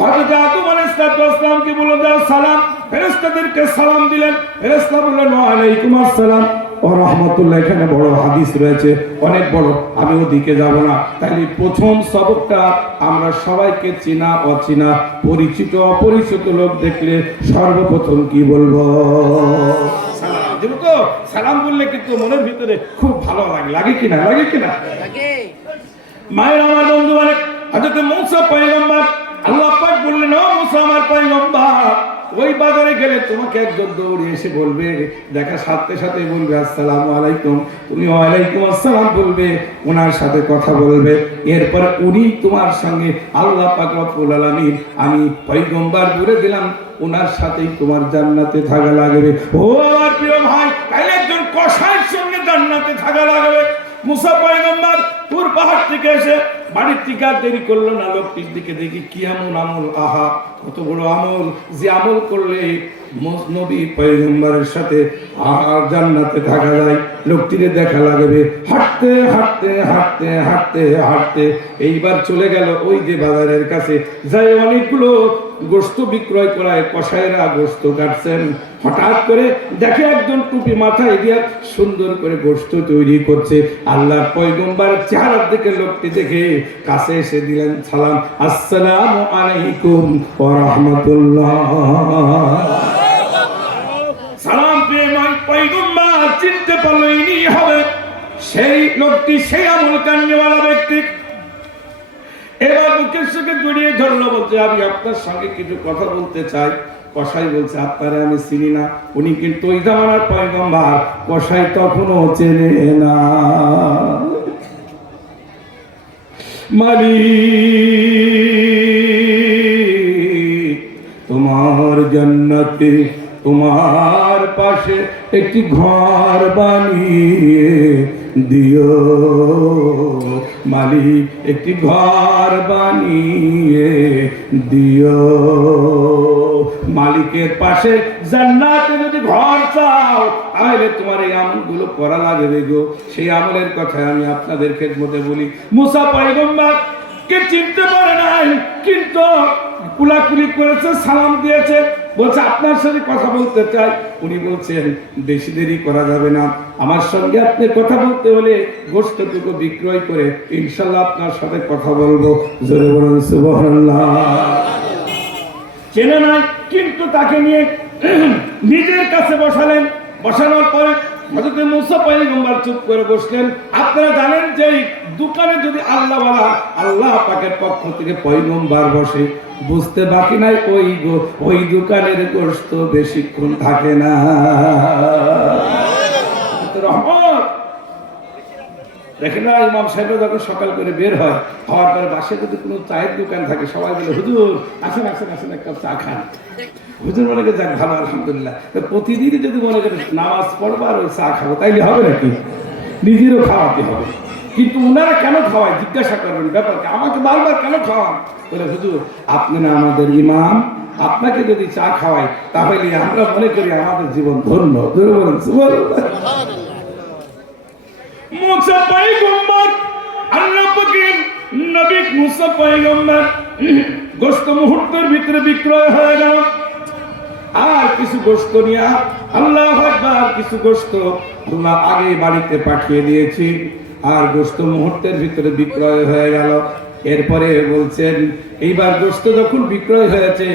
হযরত আদম আলাইহিস সালামকে বলে দাও সালাম, ফেরেশতাদেরকে সালাম দিলেন, ফেরেশতা বললেন ওয়ালাইকুম আসসালাম ওয়া রাহমাতুল্লাহ। এখানে বড় হাদিস রয়েছে, অনেক বড়, আমি ওদিকে যাব না। তাহলে প্রথম সবকটা আমরা সবাইকে চেনা অচেনা, পরিচিত অপরিচিত লোক দেখলে সর্বপ্রথম কি বলবো? তো সালাম বললে কিন্তু মনের ভিতরে খুব ভালো লাগে, লাগে কিনা, লাগে কিনা? মায়ের আমার বন্ধু মানে হযরত মূসা পয়গম্বর, আল্লাহ পাক বললেন ও মূসা আমার পয়গম্বর, ওই বাজারে গেলে তোমাকে একজন দৌড়ে এসে বলবে, দেখা সাথে সাথে বলবে আসসালামু আলাইকুম, তুমি ওয়ালাইকুম আসসালাম বলবে, ওনার সাথে কথা বলবে, এরপর উনি তোমার সঙ্গে আল্লাহ পাক রব্বুল আলামিন আমি পয়গম্বর বলে দিলাম, ওনার সাথেই তোমার জান্নাতে থাকা লাগবে। ও আমার প্রিয় ভাই, তাইলে একজন কসাইয়ের সঙ্গে জান্নাতে থাকা লাগবে। মুসা পয়গম্বর পুর পাহাড় থেকে এসে বাড়ির থেকে আর দেরি করলো না, লোকটির দিকে দেখি কি এমন আমল, আহা কত বড় আমল, যে আমল করলে নবী পয়গম্বরের সাথে আর জান্নাতে থাকা যায়। লোকটিরে দেখা লাগবে, হাঁটতে হাঁটতে হাঁটতে হাঁটতে হাঁটতে এইবার চলে গেল ওই যে বাজারের কাছে, যাই অনেকগুলো গোশত বিক্রয় করায়, কসাইরা গোশত কাটছেন। হঠাৎ করে দেখে একজন টুপি মাথায় দিয়ে সুন্দর করে গোশত তৈরি করছে। আল্লাহর পয়গম্বরের চেহারার দিকে লোকটি দেখে কাছে এসে দিলেন সালাম, আসসালামু আলাইকুম ওয়া রাহমাতুল্লাহ। সালাম পেয়ে নয় পয়গম্বর চিনতে পারলো ইনি হবে সেই লোকটি, সেই আমল কান্নিওয়ালা ব্যক্তি। এবার বুকের সঙ্গে জড়িয়ে ধরলো, বলছে আমি আপনার সঙ্গে কিছু কথা বলতে চাই। কসাই বলছে আপনারা আমি চিনি না, উনি কিন্তু ওই জামানার পয়গম্বর। কসাই তখনও চেনে না। মালিক তোমার জান্নাতে তোমার পাশে একটি ঘর বানিয়ে দিও, মালিক একটি ঘর বানিয়ে দিও। মালিকের পাশে জান্নাতে যদি ঘর চাও তাহলে তোমার এই আমলগুলো করা লাগবে গো। সেই আমলের কথা আমি আপনাদের খেদমতে বলি। মুসা পয়গম্বর কে চিনতে পারে নাই, কিন্তু কুলাকুলি করেছে, সালাম দিয়েছে, বলছে আপনার সাথে কথা বলতে চাই। উনি বলছেন বেশি দেরি করা যাবে না, আমার সঙ্গে আপনি কথা বলতে হলে গোশতটুকু বিক্রয় করে ইনশাআল্লাহ আপনার সাথে কথা বলবো। জোরে বলুন সুবহানাল্লাহ। চেনে নাই, কিন্তু তাকে নিয়ে নিজের কাছে বসালেন। বসানোর পরে হযরত মুসা পয়গম্বর চুপ করে বসলেন। আপনারা জানেন যে এই দোকানে যদি আল্লাহ পাকের পক্ষ থেকে পয়গম্বর বসে, বুঝতে বাকি নাই ওই দোকানের গোশত বেশিক্ষণ থাকে না। রহমত দেখেন না, ইমাম সাহেব যখন সকাল করে বের হয়, হওয়ার পরে বাসে যদি কোনো চায়ের দোকান থাকে, সবাই বলে হুজুর আসেন আসেন আসেন এক কাপ চা খান। হুজুর মনে করে যাক ভালো, আলহামদুলিল্লাহ। প্রতিদিনই যদি মনে করে নামাজ পড়বো আর ওই চা খাবো, তাইলে হবে নাকি? নিজেরও খাওয়াতে হবে। কিন্তু ওনারা কেন খাওয়ায় জিজ্ঞাসা করবেন, ব্যাপারটা আমাকে বারবার কেন খাওয়ান? বলে হুজুর আপনি না আমাদের ইমাম, আপনাকে যদি চা খাওয়াই তাহলে আমরা মনে করি আমাদের জীবন ধন্য। মুসা পয়গম্বর, আল্লাহ পাকের নবী মুসা পয়গম্বর গোশত মুহূর্তের ভিতরে বিক্রয় হয়ে গেল। আর কিছু গোশত নিয়ে, আল্লাহু আকবার, কিছু গোশত আল্লাহ আগে বাড়িতে পাঠিয়ে দিয়েছি, আর গোশত মুহূর্তের ভিতরে বিক্রয় হয়ে গেল। এরপরে বলছেন এইবার গোশত যখন বিক্রয় হয়েছে,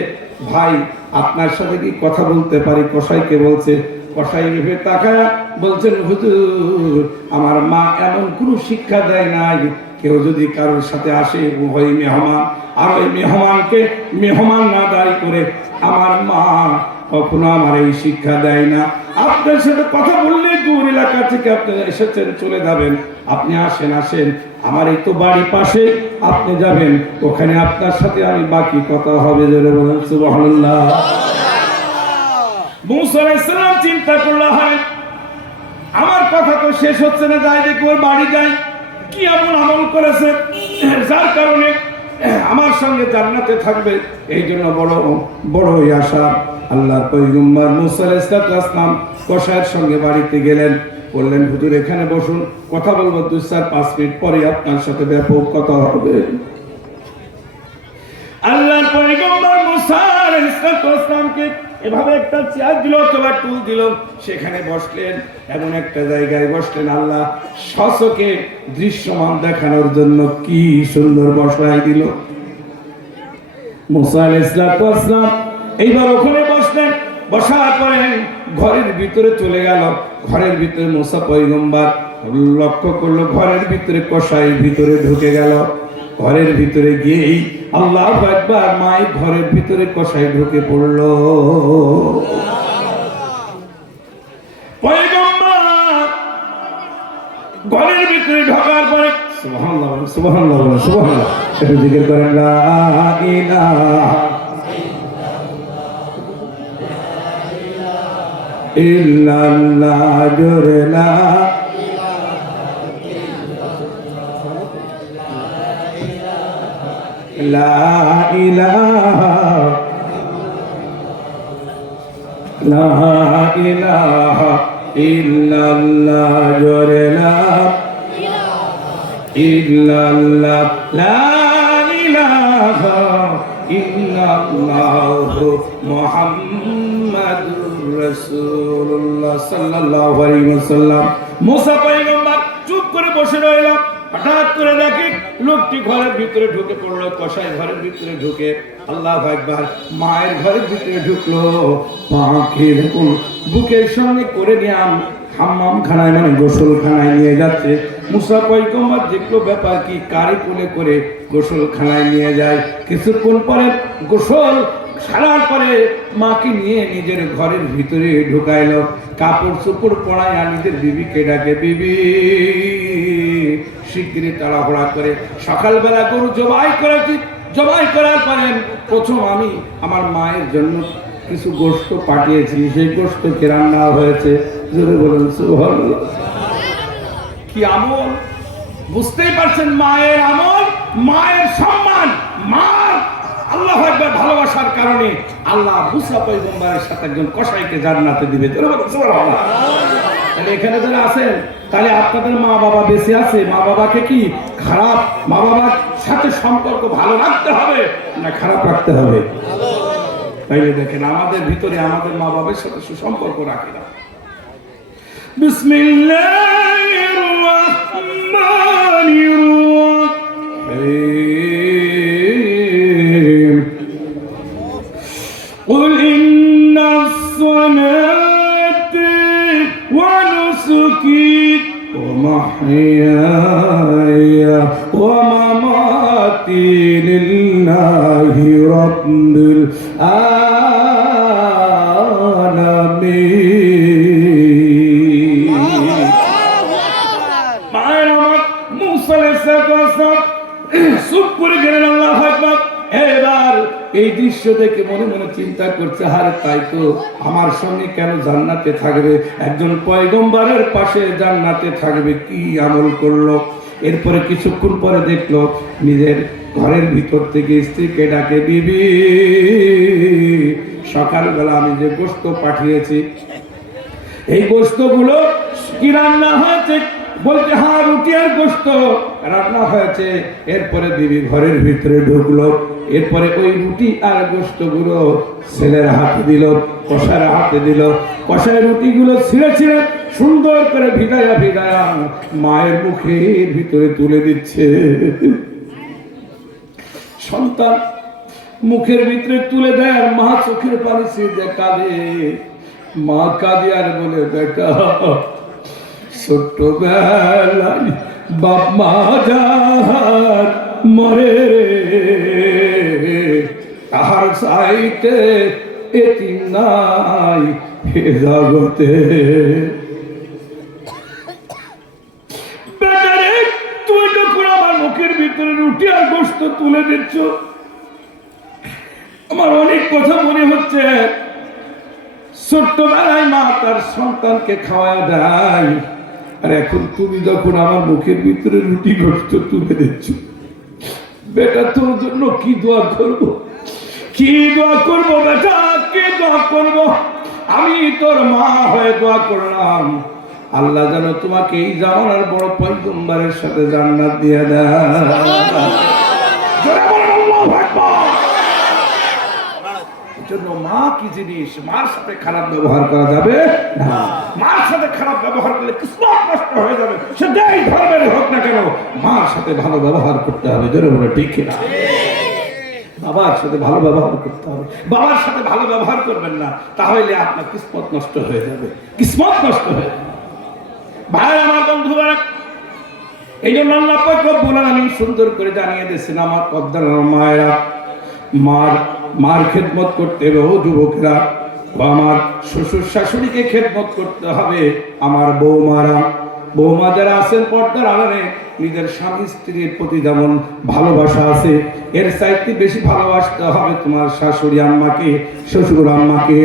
ভাই আপনার সাথে কি কথা বলতে পারি? কসাইকে বলছে। কসাই ভেবে তাকায় বলছেন হুজুর আমার মা এমন কোনো শিক্ষা দেয় নাই, কেউ যদি কারোর সাথে আসে ওই মেহমান, আর ওই মেহমানকে মেহমান না দাঁড়ি করে আমার মা কখনো আমার এই শিক্ষা দেয় না। আপনার সাথে কথা বললে দূর এলাকা থেকে আপনি এসেছেন, চলে যাবেন, আপনি আসেন আসেন, আমার এই তো বাড়ি পাশে, আপনি যাবেন ওখানে, আপনার সাথে আমি বাকি কথা হবে। জোরে বলেন সুবহানাল্লাহ। মুসা আলাইহিস সালাম চিন্তা করলো, হয় আমার কথা তো শেষ হচ্ছে না, যাই দেখি ওর বাড়ি যাই, কি এমন আমল করেছে যার কারণে আমার সঙ্গে জান্নাতে থাকবে। এই জন্য বড় আশা। আল্লাহর পয়গম্বর মুসা আলাইহিস সালাম কসাইয়ের সঙ্গে বাড়িতে গেলেন, বললেন হুজুর এখানে বসুন, কথা বলবো 2-4-5 মিনিট পরে আপনার সাথে ব্যাপক কথা হবে। আল্লাহর পয়গম্বর মুসা আলাইহিস সালামকে এভাবে একটা চেয়ার দিল অথবা টুল দিল, সেখানে বসলেন। এমন একটা জায়গায় বসলেন আল্লাহ সচকে দৃশ্যমান দেখানোর জন্য, কি সুন্দর বসাই দিল। মুসা আলাইহিস সালাম এইবার ওখানে বসলেন। বসার পরে ঘরের ভিতরে চলে গেল। ঘরের ভিতরে মুসা পয়গম্বর লক্ষ্য করলো, ঘরের ভিতরে কসাই ভিতরে ঢুকে গেল। ঘরের ভিতরে গিয়েই আল্লাহু আকবার, মাই ঘরের ভিতরে কসাই ঢুকে পড়ল। পয়গম্বর ঘরের ভিতরে ঢোকার পরে সুবহানাল্লাহ সুবহানাল্লাহ সুবহানাল্লাহ একটু জিকির করেন, লা ইলাহা ইল্লাল্লাহ, জোরে লা লা ইলাহা ইল্লাল্লাহ, জোরে লা ইল্লাল্লাহ, লা ইলাহা ইল্লাল্লাহ, মুহাম্মাদুর রাসূলুল্লাহ সাল্লাল্লাহু আলাইহি ওয়াসাল্লাম। মুসা পয়গম্বর চুপ করে বসে রইল। হঠাৎ করে দেখে লোকটি ঘরের ভিতরে ঢুকে পড়লো। কসাই ঘরের ভিতরে ঢুকে আল্লাহু আকবার, মায়ের ঘরের ভিতরে ঢুকলো। পাখির বুকের সঙ্গে করে নিয়ে হাম্মাম খানায় মানে গোসলখানায় নিয়ে যাচ্ছে। মুসা পয়গম্বর দেখলো ব্যাপার কি, কারি কোলে করে গোসলখানায় নিয়ে যায়। কিছুক্ষণ পরে গোসল সারার পরে মাকে নিয়ে নিজের ঘরের ভিতরে ঢুকাইলো। কাপড় চোপড় পরায় নিজের বিবিকে ডাকে, বিবি শিগগিরই তাড়াহুড়া করে সকালবেলা গরু জবাই করেছি। জবাই করার পরে প্রথম আমি আমার মায়ের জন্য কিছু গোশত পাঠিয়েছি, সেই গোশতকে রান্না হয়েছে। জোরে বলুন সুবহানাল্লাহ। কি আমল বুঝতেই পারছেন, মায়ের আমল, মায়ের সম্মান, মার আল্লাহু আকবার ভালোবাসার কারণে আল্লাহ মুসা পয়গম্বরের সাথে একজন কসাইকে জান্নাতে দিবে। জোরে বলুন সুবহানাল্লাহ। এখানে যারা আছেন তাহলে আপনাদের মা বাবা বেঁচে আছে, মা বাবাকে কি খারাপ, মা বাবার সাথে সম্পর্ক ভালো রাখতে হবে না খারাপ রাখতে হবে? তাইলে দেখেন আমাদের ভিতরে আমাদের মা বাবার সাথে সুসম্পর্ক রাখে না। বিসমিল্লাহির রাহমানির রাহিম। কুল ইন্নাস সালাতি ওয়া নুসুকি ওয়া মাহইয়ায়া ওয়া মামাতি লিল্লাহি রাব্বিল আলামিন। মায়ের আমার মুসা আলাইহিস সালাম চুপ করে গেলেন। আল্লাহু আকবার। এবার এই দৃশ্য দেখে মনে মনে চিন্তা করছে, আরে তাই তো, আমার সঙ্গে কেন জান্নাতে থাকবে? একজন পয়গম্বরের পাশে জান্নাতে থাকবে, কি আমল করলো? এরপরে কিছুক্ষণ পরে দেখলো নিজের ঘরের ভিতর থেকে স্ত্রীকে ডাকে, বিবি সকালবেলা আমি যে গোশত পাঠিয়েছি এই গোশতগুলো কি রান্না হয়েছে? বলতে হ্যাঁ, রুটি আর গোশত রান্না হয়েছে। এরপরে বিবি ঘরের ভিতরে ঢুকলো। এরপরে ওই রুটি আর গোশতগুলো ছেলের হাতে দিল, কষার হাতে দিল। কষায় রুটিগুলো ছিঁড়ে ছিঁড়ে সুন্দর করে ভিগায়া ভিগায়া মায়ের মুখের ভিতরে তুলে দিচ্ছে। সন্তান মুখের ভিতরে তুলে দেয় আর মা চোখের পানি ছিঁড়ে কাঁদে। মা কাঁদে আর বলে, বেটা ছোট্টবেলায় বাপ মা যার মরে তাহার চাইতে এতিম নাই এ জগতে। বেটারে তুই যখন আমার মুখের ভিতরে রুটি আর গোশত তুলে দিচ্ছ, আমার অনেক কথা মনে হচ্ছে। ছোট্টবেলায় মা তার সন্তানকে খাওয়া দেয়, আর এখন তুমি যখন আমার মুখের ভিতরে রুটি গোশত তুলে দিচ্ছ, বেটা তোর জন্য কি দোয়া করবো, কি দোয়া করবো বেটা, কি দোয়া করবো? আমি তোর মা হয়ে দোয়া করলাম, আল্লাহ যেন তোমাকে এই জামানার বড় পয়গম্বরের সাথে জান্নাত দিয়ে দেয়। জন্য মা কি জিনিস, মার সাথে খারাপ ব্যবহার করা যাবে না। মার সাথে খারাপ ব্যবহার করলে কিসমত নষ্ট হয়ে যাবে। সে যেই ধর্মের হোক না কেন, মার সাথে ভালো ব্যবহার করতে হবে। জোরে বলে ঠিক কিনা? বাবার সাথে ভালো ব্যবহার করতে হবে। বাবার সাথে ভালো ব্যবহার করবেন না, তাহলে আপনার কিসমত নষ্ট হয়ে যাবে, কিসমত নষ্ট হয়ে যাবে। ভাই আমার বন্ধুরা, এই জন্য আল্লাহ পাক রব্বুল আলামিন সুন্দর করে জানিয়ে দিয়েছেন, আমার কদ্দার মায়েরা, মার খেদমত করতে হবে। ও যুবকেরা, আমার শ্বশুর শাশুড়িকে খেদমত করতে হবে। আমার বৌমা যারা আছেন পর্দার আড়ালে, নিজের স্বামী স্ত্রীর প্রতি যেমন ভালোবাসা আছে, এর চাইতে বেশি ভালোবাসতে হবে তোমার শাশুড়ি আম্মাকে, শ্বশুর আম্মাকে।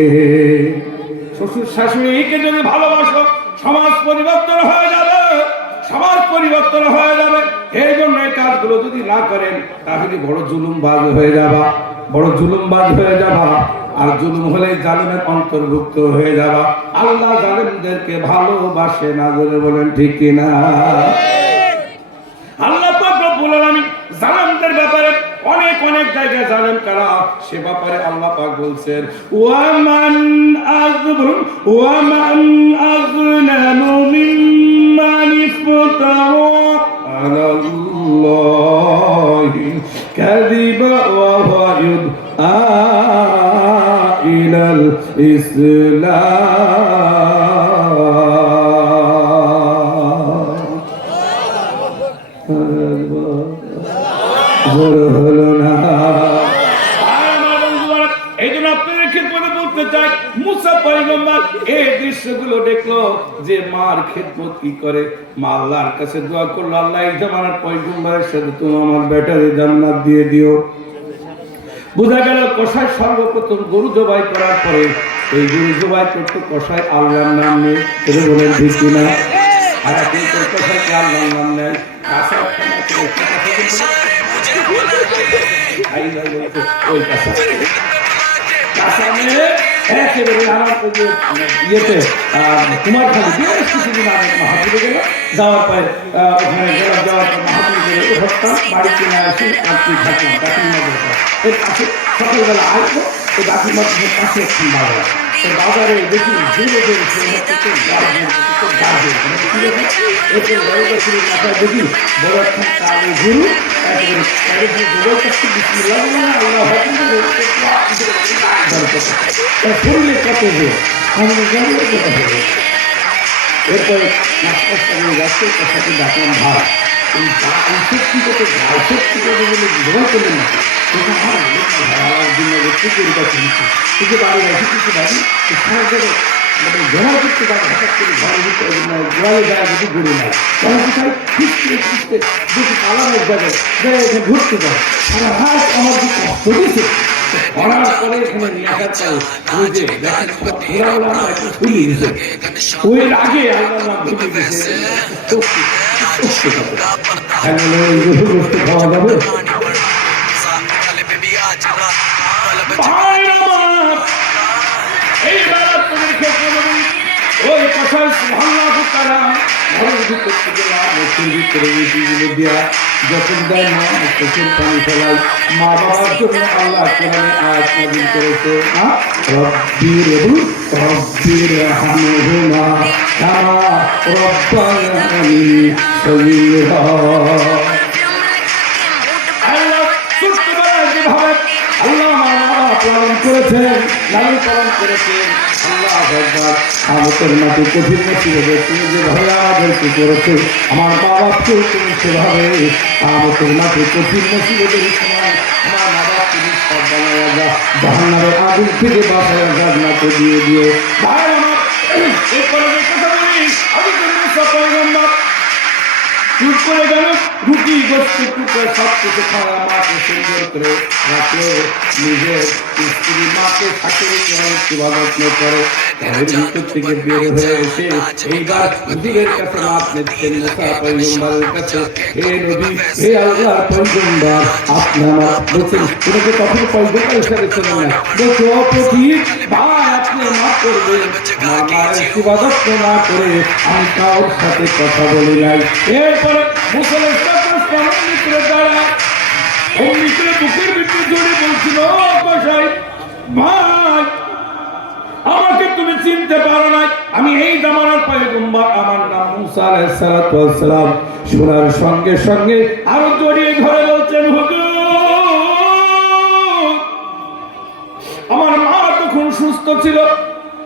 শ্বশুর শাশুড়িকে যদি ভালোবাসো, সমাজ পরিবর্তন হয়ে যাবে, সমাজ পরিবর্তন হয়ে যাবে। এই জন্য এই কাজগুলো যদি না করেন, তাহলে বড় জুলুমবাজ হয়ে যাবা, বড় জুলুমবাজ হয়ে যাবা। আর জুলুম হলে জালেমের অন্তর্ভুক্ত হয়ে যাবা। আল্লাহ জালেমদেরকে ভালোবাসে না, বলে বলেন ঠিক কিনা? আল্লাহ পাক রব্বুল আলামিন জালেমদের ব্যাপারে অনেক জায়গায় জালেম কারা সে ব্যাপারে আল্লাহ পাক বলছেন, ওয়ামান আযলামু মিম্মান ইফতারা আলাল্লাহি কাযিবা ওয়া হুয়া ইউদআ ইলাল ইসলাম। হলো না। এই জন্য আপনাদের ক্ষেত্রে বলতে চাই, মুসা পয়গম্বর এই দৃশ্যগুলো দেখলো যে মার খেদমত কি করে। মা আল্লাহর কাছে দোয়া করলো, আল্লাহ এই জামানার পয়গম্বরের সাথে তুমি আমার বেটারে জান্নাত দিয়ে দিও। বোঝা গেল কসাই সর্বপ্রথম গরু জবাই করার পরে এই গরু জবাই করতে কসাই আল্লাহর নাম নেই, এটা বলেন ঠিক কিনা? আর এখন কসাইকে আল্লাহর নাম নেয়। ওই কাঁচা একেবারে আমার ইয়েতে কুমারখালী বেশ কিছুদিন আগে মাহাপুরে গেল, যাওয়ার পরে ওখানে গেলাম, যাওয়ার পর মাহাপুরে গেলে উঠতাম, বাড়ি কিনে আসি আর কি থাকলাম দাখিল মাদ্রাসা এর পাশে। সকালবেলা আসবো তো দাখিল মাদ্রাসার পাশে একখান বাজার, তো বাজারে দেখি ঘুরে ঘুরে দেখি বড় একটা কালো ঘুরু শরীরে কত যে এরপরে যাচ্ছে তার সাথে ডাকলাম ভাই শক্তি কত ভাই শক্তি কত বলে জোগাড় করলেন না কিছু বাড়ি গেছে কিছু বাড়ি সারা জায়গায় মানে জোগাড় করতে পারে হঠাৎ করে ঘরের ভিতরে গোড়ালে যায় যদি গড়ে নেয় তখন কোথায় খুঁজতে খুঁজতে দেখি পালানোর জায়গায় এখানে ঘুরতে যায় সারা রাত আমার যে কষ্ট দিয়েছে পড়ার পরে এখানে নিয়ে আসার পরে ওই যে ঘোরাগুলো একটু ফুলিয়ে দিয়েছে ওই আগে আল্লাহ নাম ভেঙে দিয়েছে খাওয়া যাবে ওই কথা ঘরের ভিতর থেকে মুখের ভিতরে দিয়া যখন দেয় মা চোখের পানি ফেলাই মা বাবার জন্য আল্লাহ কোরআনে আয়াত নাযিল করেছে রব্বির হামহুমা কামা রব্বায়ানি সগীরা। আল্লাহ ছোটবেলায় যেভাবে আল্লাহ মা বাবা পালন করেছেন, লালন পালন করেছেন, আল্লাহ আমাদের মাটি কঠিন মুসিবতে তুমি যেভাবে আমাদেরকে করেছো আমার মা বাপকেও তুমি সেভাবে আমাদের মাটি কঠিন মুসিবতের সময় আমার মা বাপ তুমি সব বানায় যা জাহান্নামের আগুন থেকে বাঁচায় জান্নাতে দিয়ে দিও। ভাই আমার এরপরে কথা বলি আমি তো চুপ করে গেল রুটি গোস্ত টুকরে সব কিছু খাওয়া মাকে সুন্দর করে রাখলো, নিজের স্ত্রী মাকে সাথে যত্ন করে ঘরের ভিতর থেকে বের হয়ে এসে এইবার হুজুরের কাছে মাপ নিচ্ছেন মুসা পয়গম্বরের কাছে, হে নবী হে আল্লাহর পয়গম্বর আপনি আমার বলছেন তোমাকে কখনো পয়গম্বর হিসাবে ছিলেন না বলছো অপঠিক ভাই আপনি মাফ করবেন আমার মায়ের ইবাদত না করে আমি কারোর সাথে কথা বলি নাই। এরপরে মুসলের মিত্রের দ্বারা ও মিত্রের বুকের ভিতরে জড়ে বলছিল কসাই ভাই আমাকে তুমি চিনতে পারো নাই, আমি এই জামানার পয়গম্বর আমার নাম মুসা আলাইহিস সালাতু ওয়াস সালাম। শোনার সঙ্গে সঙ্গে আরো জড়িয়ে ধরে বলছেন হুজুর আমার মা তখন সুস্থ ছিল,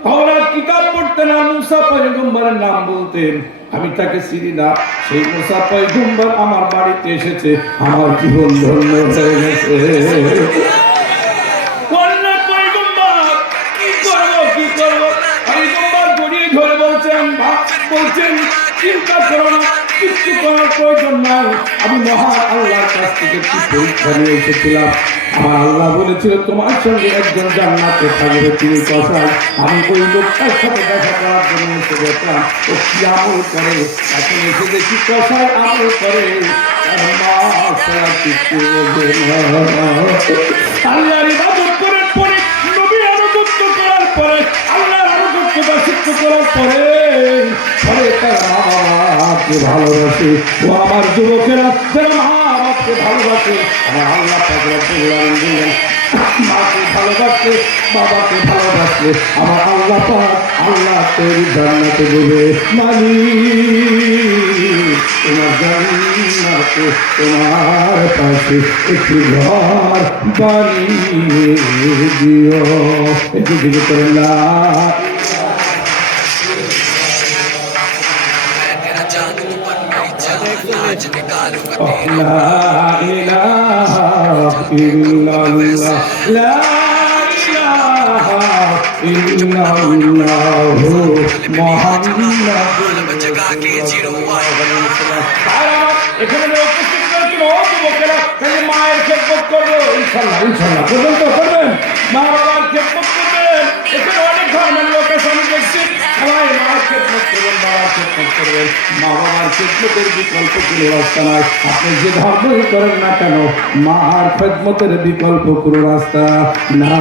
তাওরাত কিতাব পড়তেন আর মুসা পয়গম্বরের নাম বলতেন, আমি তাকে চিনি না, সেই মুসা পয়গম্বর আমার বাড়িতে এসেছে, আমার জীবন ধন্য হয়ে গেছে। বলছেন চিন্তা করো না, কিচ্ছু করার প্রয়োজন নাই, আমি মহান আল্লাহর কাছ থেকে কি পরীক্ষা নিয়ে এসেছিলাম, আমার আল্লাহ বলেছিল তোমার সঙ্গে একজন জান্নাতে থাকবে তুমি কসাই, আমি ওই লোকটার সাথে দেখা করার জন্য এসে দেখলাম ও কি আমল করে, এখন এসে দেখি কসাই আমল করে আল্লাহর ইবাদত করার পরে নবীর আনুগত্য করার পরে আল্লাহর আনুগত্য দাসত্ব করার পরে তার মা বাবাকে ভালোবাসে। ও আমার যুবকেরা যারা মা বাবাকে ভালোবাসে আমার আল্লাহ পাক রব্বুল আলামিন বলেন মাকে ভালোবাসলে বাবাকে ভালোবাসলে আমার আল্লাহ পাক আল্লাহ তৈরি জান্নাতে দেবে, মালিক তোমার জান্নাতে তোমার পাশে একটি ঘর বানিয়ে দিও, একটু দিকে করে না لا إله إلا الله لا إله إلا الله محمد এখানে উপস্থিত যুবকেরা মায়ের খেদমত করবো ইনশাল্লাহ ইনশাল্লাহ পর্যন্ত করবেন, মা বাবার খেদমত করবেন, এখানে অনেক ধরনের লোক আছে আমি দেখছি সবাই মায়ের খেদমত করবেন, বাবার খেদমত করবেন, মা বাবার খেদমতের বিকল্প কোনো রাস্তা নাই, আপনি যে ধর্মই করেন না কেন মার খেদমতের বিকল্প কোনো রাস্তা না।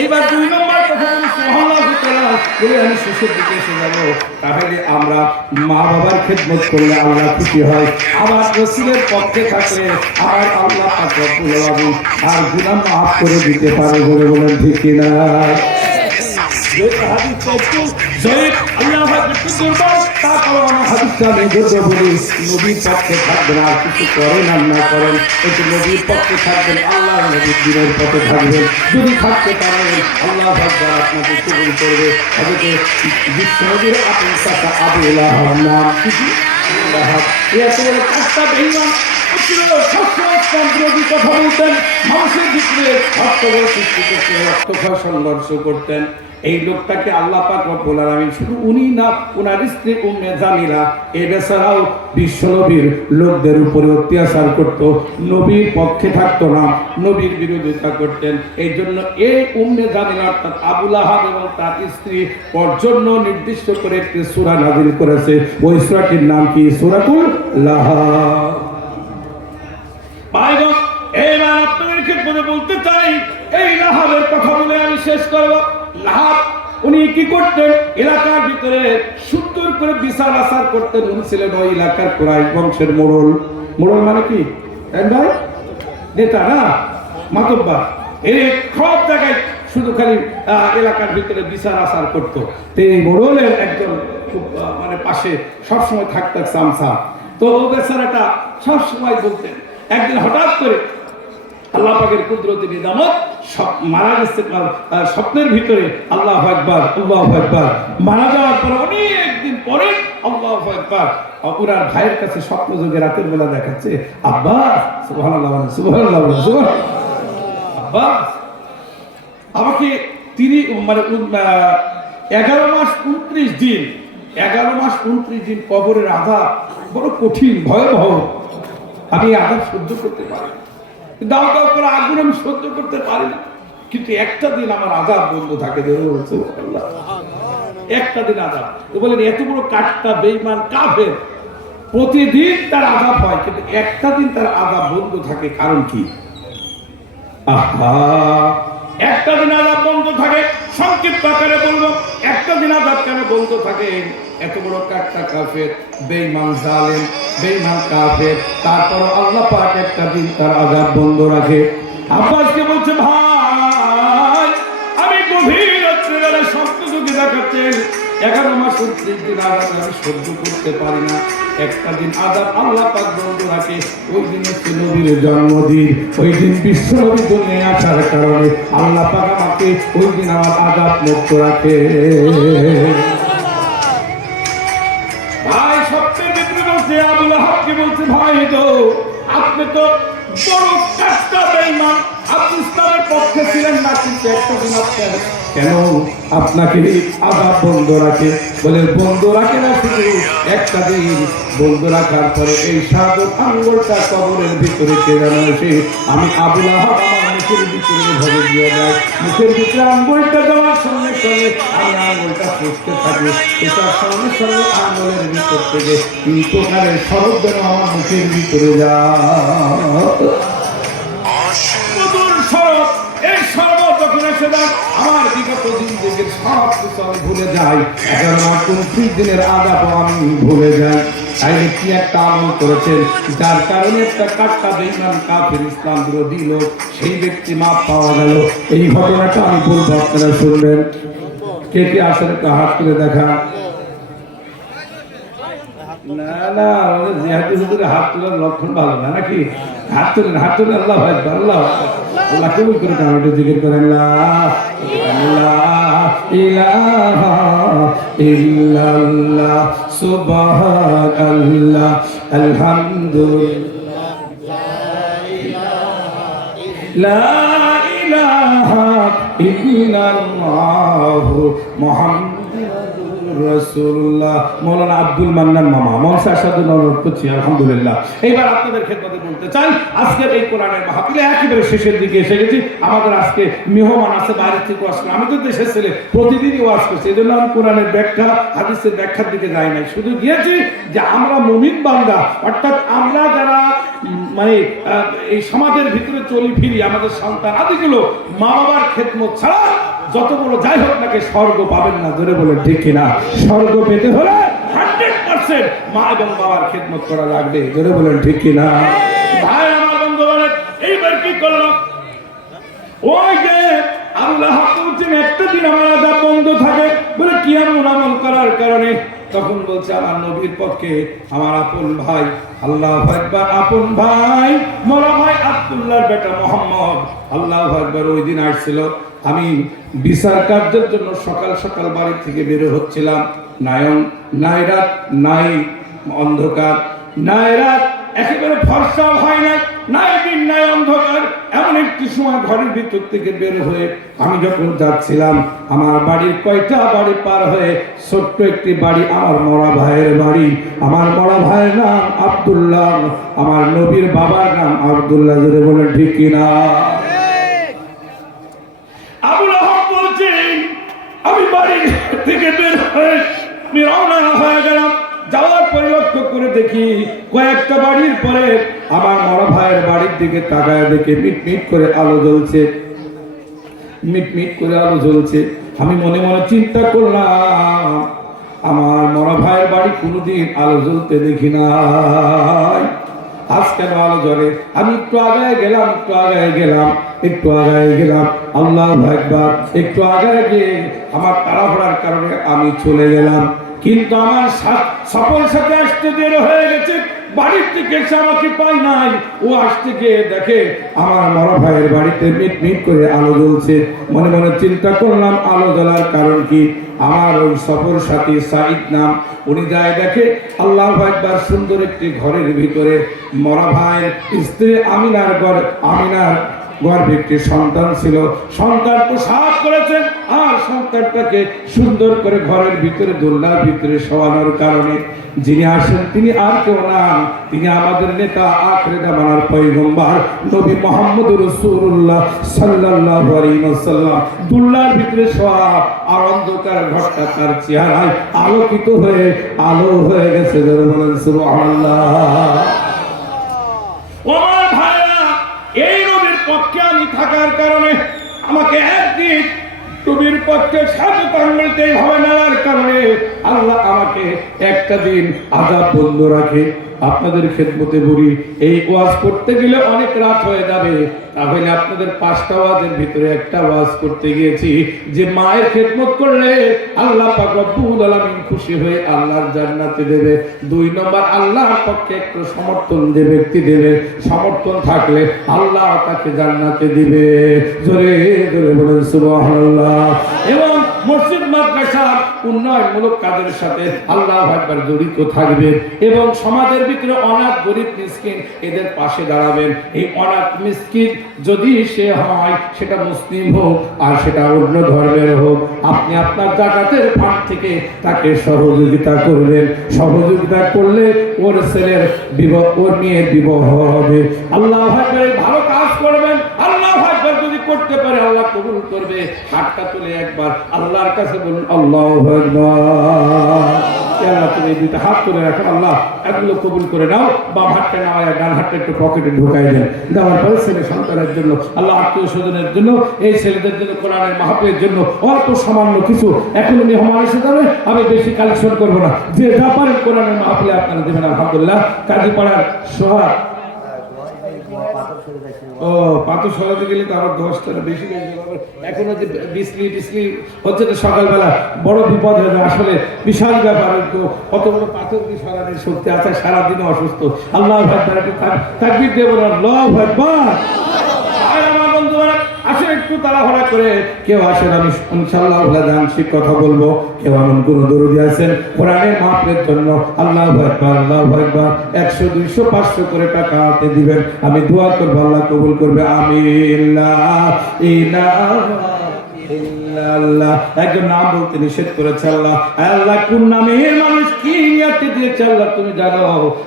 এইবার 2 নম্বর কথা সুবহানাল্লাহ তাআলা বলে আমি শেষের দিকে এসে যাব। তাহলে আমরা মা বাবার খেদমত করলে আল্লাহ খুশি হয়, আমার রাসূলের পক্ষে থাকলে আমার আল্লাহ পাক রব্বুল আলামিন আর গুনাহ মাফ করে দিতে পারে বলে বলেন ঠিক কি না? নবীর পক্ষে থাকবেন আর কিছু করেন আর না করেন, একটু নবীর পক্ষে থাকবেন, আল্লাহ নবীর দিনের পথে থাকবেন। যদি থাকতে পারেন আল্লাহ আকবার আপনাকে কবুল করবে। তাদেরকে বিশ্বনবীর আপন চাচা আবু লাহাব নাম কিছু একেবারে কাজটা বেঈমান কথা বলতেন, মানুষের ভিতরে হট্টগোল সৃষ্টি করতেন, রক্তক্ষয় সংঘর্ষ করতেন। এই লোকটাকে আল্লাহ পাক রব্বুল আলামিন শুধু উনি না, উনার স্ত্রী উম্মে জামিলা এ বেচারাও বিশ্বনবীর লোকদের উপরে অত্যাচার করত, নবীর পক্ষে থাকতো না, নবীর বিরোধিতা করতেন। এই জন্য এই উম্মে জামিলা অর্থাৎ আবু লাহাব এবং তার স্ত্রী ওর জন্য নির্দিষ্ট করে একটি সূরা নাযিল করেছে। ওই সূরাটির নাম কি? সূরাতুল লাহাব। ভাইগণ, এইবার আপনাদের ক্ষেত্রে বলতে চাই, এই লাহাবের কথা বলে আমি শেষ করব। লাহাব উনি কি করতেন? এলাকার ভিতরে সুন্দর করে বিচার আচার করতেন। উনি ছিলেন ওই এলাকার কুরাইশ বংশের মোড়ল। মোড়ল মানে কি ভাই? নেতা না, মাতব্বার। এই সব জায়গায় শুধু খালি এলাকার ভিতরে বিচার আচার করতো। তো এই মোড়লের একজন খুব মানে পাশে সবসময় থাকতেন চামচা। তো ও বেচারাটা সবসময় বলতেন। একদিন হঠাৎ করে আল্লাহ পাকের কুদরতি নিজামত সব মারা গেছে স্বপ্নের ভিতরে। আল্লাহু আকবার, আল্লাহু আকবার। মারা যাওয়ার পর অনেকদিন পরে আল্লাহু আকবার ওনার ভাইয়ের কাছে স্বপ্ন যোগে রাতের বেলা দেখাচ্ছে, আব্বাস, সুবহানাল্লাহ সুবহানাল্লাহ সুবহানাল্লাহ, আব্বাস আমাকে তিনি মানে 11 মাস 29 দিন 11 মাস 29 দিন কবরের আযাব বড় কঠিন, ভয়াবহ। আমি আযাব সহ্য করতে পারি, দাও দাও করে আগুন আমি সহ্য করতে পারি না, কিন্তু একটা দিন আমার আযাব বন্ধ থাকে। একটা দিন আযাব। তো বলেন এত বড় কাটটা বেঈমান কাফের, প্রতিদিন তার আযাব হয়, কিন্তু একটা দিন তার আযাব বন্ধ থাকে। কারণ কি? আহা, একটা দিন আযাব বন্ধ থাকে। সংক্ষিপ্ত আকারে বলবো, একটা দিন আযাব কেন বন্ধ থাকে? এত বড় কাটটা কাফের, বেঈমান জালেম, বেঈমান কাফের, তারপর আল্লাহ পাক একটা দিন তার আযাব বন্ধ রাখে। আব্বাসকে বলছে, ভাই আমি গভীর রাত্রিবেলা স্বপ্ন যোগে দেখাচ্ছেন 11 মাস 29 দিন আযাব আমি সহ্য করতে পারি না। একটা দিন আযাব আল্লাহ পাক বন্ধ রাখে। ওই দিন হচ্ছে নবীর জন্মদিন। ওই দিন বিশ্ব নবী দুনিয়ায় আসার কারণে আল্লাহ পাক আমাকে ওই দিন আমার আযাব মুক্ত রাখে। ভাই স্বপ্নের ভিতরে বলছে, আবু লাহাবকে বলছে, ভাই তো আপনি তো বড় কাজটা বেঈমান, আপনি ইসলামের পক্ষে ছিলেন না, কিন্তু একটা দিন আপনার কেন আপনাকে আযাব বন্ধ রাখে? বলে বন্ধ রাখে না, শুধু একটা দিন বন্ধ রাখার পরে এই সাদত আঙ্গুলটা কবরের ভিতরে কেন আসে? আমি আবু লাহাব আমার মুখের ভিতরে ধরে দিয়ে দেয়, মুখের ভিতরে আঙ্গুলটা দেওয়ার সঙ্গে সঙ্গে আমি আঙ্গুলটা ফুসতে থাকি। এটার সঙ্গে সঙ্গে আঙ্গুলের ভিতর থেকে 3 প্রকারের শরৎ যেন আমার মুখের ভিতরে যায়। আমার বিগত জিন্দেগির সব কিছু আমি ভুলে যাই। 11 মাস 29 দিনের আযাব আমি ভুলে যাই। তাইলে কি একটা আমল করেছেন যার কারণে একটা কাট্টা বেঈমান কাফের ইসলাম বিরোধী লোক সেই ব্যক্তি মাপ পাওয়া গেল। এই ঘটনাটা আমি বলবো, আপনারা শুনবেন। কে কে আসলে একটা হাত তুলে দেখা? না না, জিহাদি হুজুরে হাত তোলার লক্ষণ ভালো না নাকি? হাত তুলেন, হাত তুলেন। আল্লাহু আকবার, আল্লাহ আল্লাহ কবুল করে। কারণে জিকির করেন, লা ইলাহা ইল্লাল্লাহ সুবহানাল্লাহ আলহামদুলিল্লাহ লা ইলাহা ইল্লাল্লাহ মুহাম্মাদুর রাসূলুল্লাহ। মৌলানা আব্দুল মান্নান মামা মনসা সাদুল অনুরোধ করছি। আলহামদুলিল্লাহ। এইবার আপনাদের খেদমতে বলতে চাই, আজকের এই কোরআনের মাহফিলে একেবারে শেষের দিকে এসে গেছি। আমাদের আজকে মেহমান আছে বাইরে থেকে ওয়াজ করে। আমি তো দেশের ছেলে, প্রতিদিনই ওয়াজ করছি। এই জন্য আমি কোরআনের ব্যাখ্যা, হাদিসের ব্যাখ্যার দিকে যাই নাই, শুধু গিয়েছি যে আমরা মুমিন বান্দা, অর্থাৎ আমরা যারা মানে এই সমাজের ভিতরে চলি ফিরি, আমাদের সন্তান আদিগুলো মা বাবার খেদমত ছাড়া যত বড় যাই হোক নাকি স্বর্গ পাবেন না, ধরে বলে ঠিক কিনা? স্বর্গ পেতে হলে 100% মা এবং বাবার খেদমত করা লাগবে, ধরে বলেন ঠিক কিনা? ভাই আমার বন্ধু বলেন, এইবার কি করলাম? ওই যে আল্লাহ বলছেন একটা দিন আমার আযাব বন্ধ থাকে, বলে কি এমন আমল করার কারণে? তখন বলছে আমার নবীর পক্ষে আমার আপন ভাই, আল্লাহু আকবার, আপন ভাই মোরা ভাই আব্দুল্লাহর বেটা মোহাম্মদ, আল্লাহু আকবার, ওই দিন আসছিল। আমি বিচার কার্যের জন্য সকাল সকাল বাড়ি থেকে বের হচ্ছিলাম। নাই রাত নাই অন্ধকার, নাই রাত একেবারে ফর্সা হয় নাই দিন নাই অন্ধকার, এমন একটি সময় ঘরের ভিতর থেকে বের হয়ে আমি যখন যাচ্ছিলাম, আমার বাড়ির কয়টা বাড়ি পার হয়ে ছোট্ট একটি বাড়ি, আমার মরা ভাইয়ের বাড়ি। আমার মরা ভাইয়ের নাম আব্দুল্লাহ, আমার নবীর বাবার নাম আব্দুল্লাহ, যদি বলেন ঠিক কিনা? আবুল আহাব বলছেন, আমি বাড়ি থেকে বের হয়ে রওনা হয়ে গেলাম। যাওয়ার পরে লক্ষ্য করে দেখি কয়েকটা বাড়ির পরে আমার মরা ভাইয়ের বাড়ির দিকে তাকায় দেখে মিটমিট করে আলো জ্বলছে, মিটমিট করে আলো জ্বলছে। আমি মনে মনে চিন্তা করলাম, আমার মরা ভাইয়ের বাড়ি কোনোদিন আলো জ্বলতে দেখি নাই, আজ কেন আলো জ্বলে? আমি একটু আগায় গেলাম, আল্লাহু আকবার, একটু আগায় গিয়ে আমার তাড়াহুড়ার কারণে আমি চলে গেলাম। কিন্তু আমার সফল সাথে আসতে দেরি হয়ে গেছে, বাড়ির থেকে এসে আমাকে পাই নাই। ও আসতে গিয়ে দেখে আমার মরা ভাইয়ের বাড়িতে মিটমিট করে আলো জ্বলছে। মনে মনে চিন্তা করলাম, আলো জ্বলার কারণ কি? আমার ওই সফর সাথী সাইদ নাম, উনি যায় দেখে আল্লাহু আকবার, সুন্দর একটি ঘরের ভিতরে মরা ভাইয়ের স্ত্রী আমিনার গর্ভে একটি সন্তান ছিল। সন্তান প্রসাব করেছেন, আর সন্তানটাকে সুন্দর করে ঘরের ভিতরে দোলনার ভিতরে শোয়ানোর কারণে যিনি আসেন তিনি আর কেউ না, তিনি আমাদের নেতা, আখিরে জামানার পয়গম্বর নবী মুহাম্মদ রাসূলুল্লাহ সাল্লাল্লাহু আলাইহি ওয়াসাল্লাম। দোলনার ভিতরে শোয়া, আর অন্ধকার ঘরটা তার চেহারায় আলোকিত হয়ে আলো হয়ে গেছে, যারা বলেন সুবহানাল্লাহ। ওমর ভাইরা, এই নবীর পক্ষে আমি থাকার কারণে আমাকে একদিন নবীর পক্ষে স্বাধীনতা মিলতে হবে নেওয়ার কারণে আল্লাহ আমাকে একটা দিন আযাব বন্ধ রাখে। আপনাদের খেদমতে বলি, এই ওয়াজ করতে গেলে অনেক রাত হয়ে যাবে, তাহলে আপনাদের 5টা ওয়াজের ভিতরে একটা ওয়াজ করতে গিয়েছি যে মায়ের খেদমত করলে আল্লাহ পাক রব্বুল আলামিন খুশি হয়ে আল্লাহর জান্নাতে দেবে। 2 নম্বর, আল্লাহর পক্ষে একটু সমর্থন যে ব্যক্তি দেবে, সমর্থন থাকলে আল্লাহ তাকে জান্নাতে দিবে। জোরে জোরে বলেন সুবহানাল্লাহ। এবং মসজিদ মাদ্রাসার উন্নয়নমূলক কাজের সাথে আল্লাহু আকবার জড়িত থাকবে, এবং সমাজের ভিতরে অনাথ গরিব মিসকিন এদের পাশে দাঁড়াবেন। এই অনাথ মিসকিন যদি সে হয়, সেটা মুসলিম হোক আর সেটা অন্য ধর্মের হোক, আপনি আপনার জাকাতের ফান্ড থেকে তাকে সহযোগিতা করবেন। সহযোগিতা করলে ওর ছেলের বিবাহ, ওর মেয়ের বিবাহ হবে। আল্লাহু আকবার, ভালো কাজ করবেন, আল্লাহু আকবার যদি করতে পারে আল্লাহ কবুল করবে। হাতটা তুলে একবার আল্লাহর কাছে বলুন আল্লাহু আকবার। আল্লাহ তুমি দুইটা হাত তুলে রাখেন, আল্লাহ এগুলো কবুল করে নাও। বাম হাতটা নামায় ডান হাতটা একটু পকেটে ঢুকাই দেন। দেওয়ার পরে ছেলে সন্তানের জন্য, আল্লাহ আত্মীয় স্বজনের জন্য, এই ছেলেদের জন্য, কোরআনের মাহফিলের জন্য অল্প সামান্য কিছু এখনো মেহমান এসে যাবে, আমি বেশি কালেকশন করবো না। যে যা পারেন কোরআনের মাহফিলে আপনারা দেবেন। আলহামদুলিল্লাহ, কাজীপাড়ার সোহাগ পাথর সরাতে গেলে তো আবার 10টা বেশি এখনো যে বিসলি হচ্ছে তো সকালবেলা বড় বিপদ হয়ে যায়। আসলে বিশাল ব্যাপার, কত বড় পাথর দিয়ে সরানোর শক্তি আছে, সারাদিনে অসুস্থ। আল্লাহু আকবার, তাকবীর দিয়ে বলেন আল্লাহু আকবার। আর আমার বন্ধুরা আসেন একটু তাড়াহুড়া করে, কেউ আসেন, আমি ইনশাআল্লাহ আংশিক কথা বলবো। কেউ এমন কোন দরুদি আছেন কোরআনের মাহফিলের জন্য, আল্লাহু আকবার আল্লাহু আকবার 100 200 500 করে টাকা হাতে দিবেন, আমি দোয়া করব আল্লাহ কবুল করবে। আমিন। লা ইলাহা ইল্লাল্লাহ। একজন নাম বলতে নিষেধ করেছে আল্লাহ। আল্লাহ কোন নামের মানুষ কি নিয়তে দিয়েছে আল্লাহ তুমি জানো।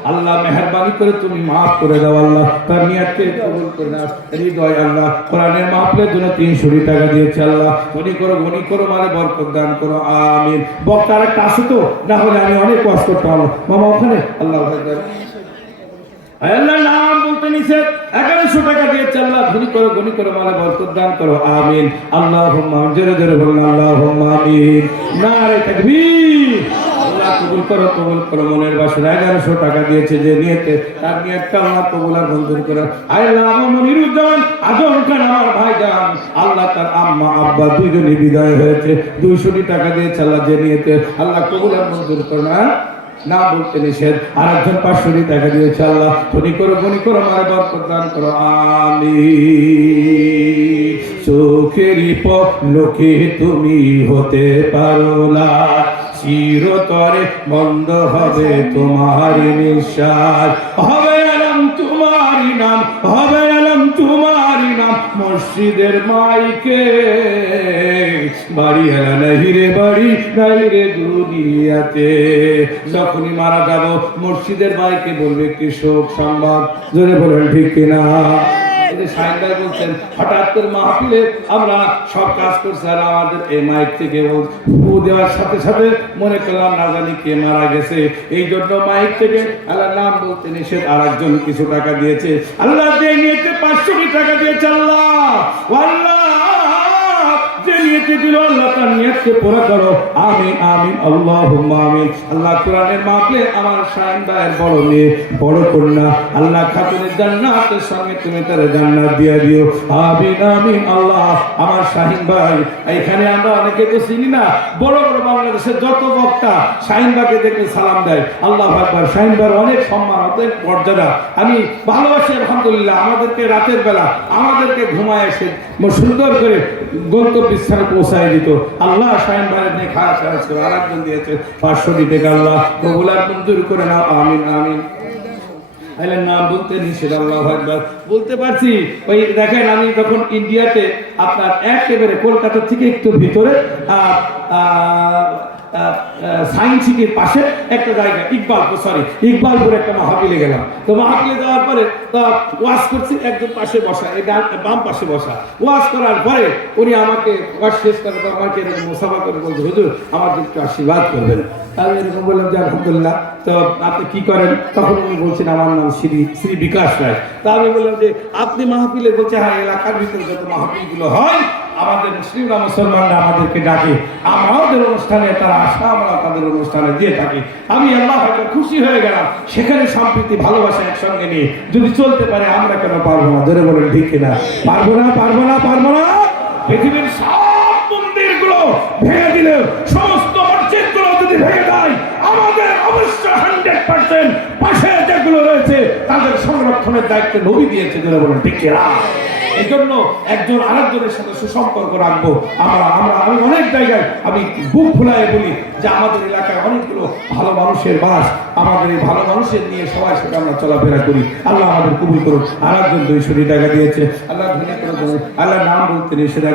আল্লাহ মেহেরবানি করে তুমি মাফ করে দাও আল্লাহ, তার নিয়তকে কবুল করে নাও। হৃদয় আল্লাহ কোরআনের মাহফিলের জন্য 300 টাকা দিয়েছে আল্লাহ, গনি করো মানে বরকত দান করো। আমিন। বক্তা আরেকটা আছে তো, না হলে আমি অনেক ওয়াজ করতাম। মামা ওখানে আল্লাহ আল্লাহ নাম বলতে নিষেধ, 1100 টাকা দিয়েছে। আল্লাহ ধনী করো মালে বরকত দান করো, আমিন। আল্লাহুম্মা, জোরে জোরে বলুন আল্লাহুম্মা আমিন। নারে তাকবীর। আল্লাহ কবুল করো মনের বাসনা। 1100 টাকা দিয়েছে যে নিয়েতে, তার নিয়তটা আল্লাহ কবুল আর মঞ্জুর করো। আল্লাহ আমার মনিরুজ্জামান আজম খান আমার ভাইজান, আল্লাহ তার আম্মা আব্বা দুইজনই বিদায় হয়েছে, 200 টাকা দিয়েছে আল্লাহ যে নিয়েতে, আল্লাহ কবুল আর মঞ্জুর করো। না বলতে নিষেধ। আর একজন 500 টাকা দিয়েছে, আল্লাহ ধনী করো মারে বরকত দান করো, আমিন। চোখেরই পলকে তুমি হতে পারো না, চিরতরে বন্ধ হবে তোমার নিঃশ্বাস, হবে আলম তোমারই নাম, হবে আলম তোমারই নাম। মসজিদের মাইকে বাড়ি হেলা নাই রে, বাড়ি নাই রে দুনিয়াতে। যখনই মারা যাব মসজিদের মাইকে বলবে একটি শোক সংবাদ, জোরে বলেন ঠিক কিনা? সাইন্দার বলছেন হঠাৎ করে মাহফিলে আমরা সব কাজ করছি, আর আমাদের এই মাইক থেকে ফু দেওয়ার সাথে সাথে মনে করলাম না জানি কে মারা গেছে, এই জন্য মাইক থেকে আল্লাহ নাম বলতে নিষেধ। আর একজন কিছু টাকা দিয়েছে, আল্লাহ দিয়ে নিয়েছে 500 টাকা দিয়েছে। আল্লাহ যে নিয়তে দিল আল্লাহ তার নিয়তকে পুরা করো, আমিন আমিন আল্লাহুম্মা আমিন। আল্লাহ কোরআনের মাহফিলে আমার শাহিন ভাইয়ের বড় মেয়ে বড় কন্যা, আল্লাহ খাতুনের জান্নাতের সঙ্গে তুমি তার জান্নাত দিয়ে দিও, আমিন আমিন। আল্লাহ আমার শাহিন ভাই, এখানে আমরা অনেকে তো চিনি না, বড় বড় বাংলাদেশের যত বক্তা শাহিন ভাইকে দেখে সালাম দেয়, আল্লাহু আকবার। শাহিন ভাইয়ের অনেক সম্মান, অনেক মর্যাদা আমি ভালোবাসি আলহামদুলিল্লাহ। আমাদেরকে রাতের বেলা আমাদেরকে ঘুমায় এসে সুন্দর করে গন্তব্যস্থানে পৌঁছায় দিত। আল্লাহ শাহিন ভাইয়ের নিয়ে খাওয়া আর একজন দিয়েছে 500 টাকা, আল্লাহ কবুল আর মঞ্জুর করে নাও, আমিন আমিন। নাম বলতে নিষেধ, আল্লাহু আকবার। বলতে পারছি ওই দেখেন, আমি যখন ইন্ডিয়াতে আপনার একেবারে কলকাতা থেকে একটু ভিতরে সায়েন্স সিটির পাশে একটা জায়গা ইকবালপুর একটা মাহফিলে গেলাম। তো মাহফিলে যাওয়ার পরে ওয়াজ করছি, একজন পাশে বসা, বাম পাশে বসা। ওয়াজ করার পরে উনি আমাকে ওয়াজ শেষ করে আমাকে এরকম মুসাফা করে বলছে, হুজুর আমাকে একটু আশীর্বাদ করবেন। আমি এরকম বললাম যে আলহামদুলিল্লাহ, তো আপনি কি করেন? তখন উনি বলছেন আমার নাম শ্রী বিকাশ রায়। তা আমি বললাম যে আপনি মাহফিলে, বলছে হ্যাঁ, এলাকার ভিতরে যত মাহফিলগুলো হয় আমাদের মুসলিমরা মুসলমানরা আমাদেরকে ডাকে, আমাদের অনুষ্ঠানে তারা আসা, আমরা তাদের অনুষ্ঠানে দিয়ে থাকি। আমি আল্লাহ হয়তো খুশি হয়ে গেলাম, সেখানে সম্প্রীতি ভালোবাসা একসঙ্গে নিয়ে যদি চলতে পারে আমরা কেন পারবো না? ধরে বলেন ঠিক কিনা? পারবো না। পৃথিবীর সব মন্দিরগুলো ভেঙে দিলে, সমস্ত মসজিদগুলো যদি ভেঙে দেয়, আমাদের অবশ্যই 100% পাশে যেগুলো রয়েছে তাদের সংরক্ষণের দায়িত্ব নবী দিয়েছে। ধরে বলেন ঠিক কিনা? এই জন্য একজন আরেকজনের সাথে সুসম্পর্ক রাখবো। আমি অনেক জায়গায় আমি বুক ফুলায় বলি যে আমাদের এলাকায় অনেকগুলো ভালো মানুষের বাস, আমাদের এই ভালো মানুষের নিয়ে সবার সাথে আমরা চলাফেরা করি। আল্লাহ আমাদের কবুল করুন। আর একজন 200 টাকা দিয়েছে, আল্লাহ ধনী করে, আল্লাহ নাম বলতে নিষেধ।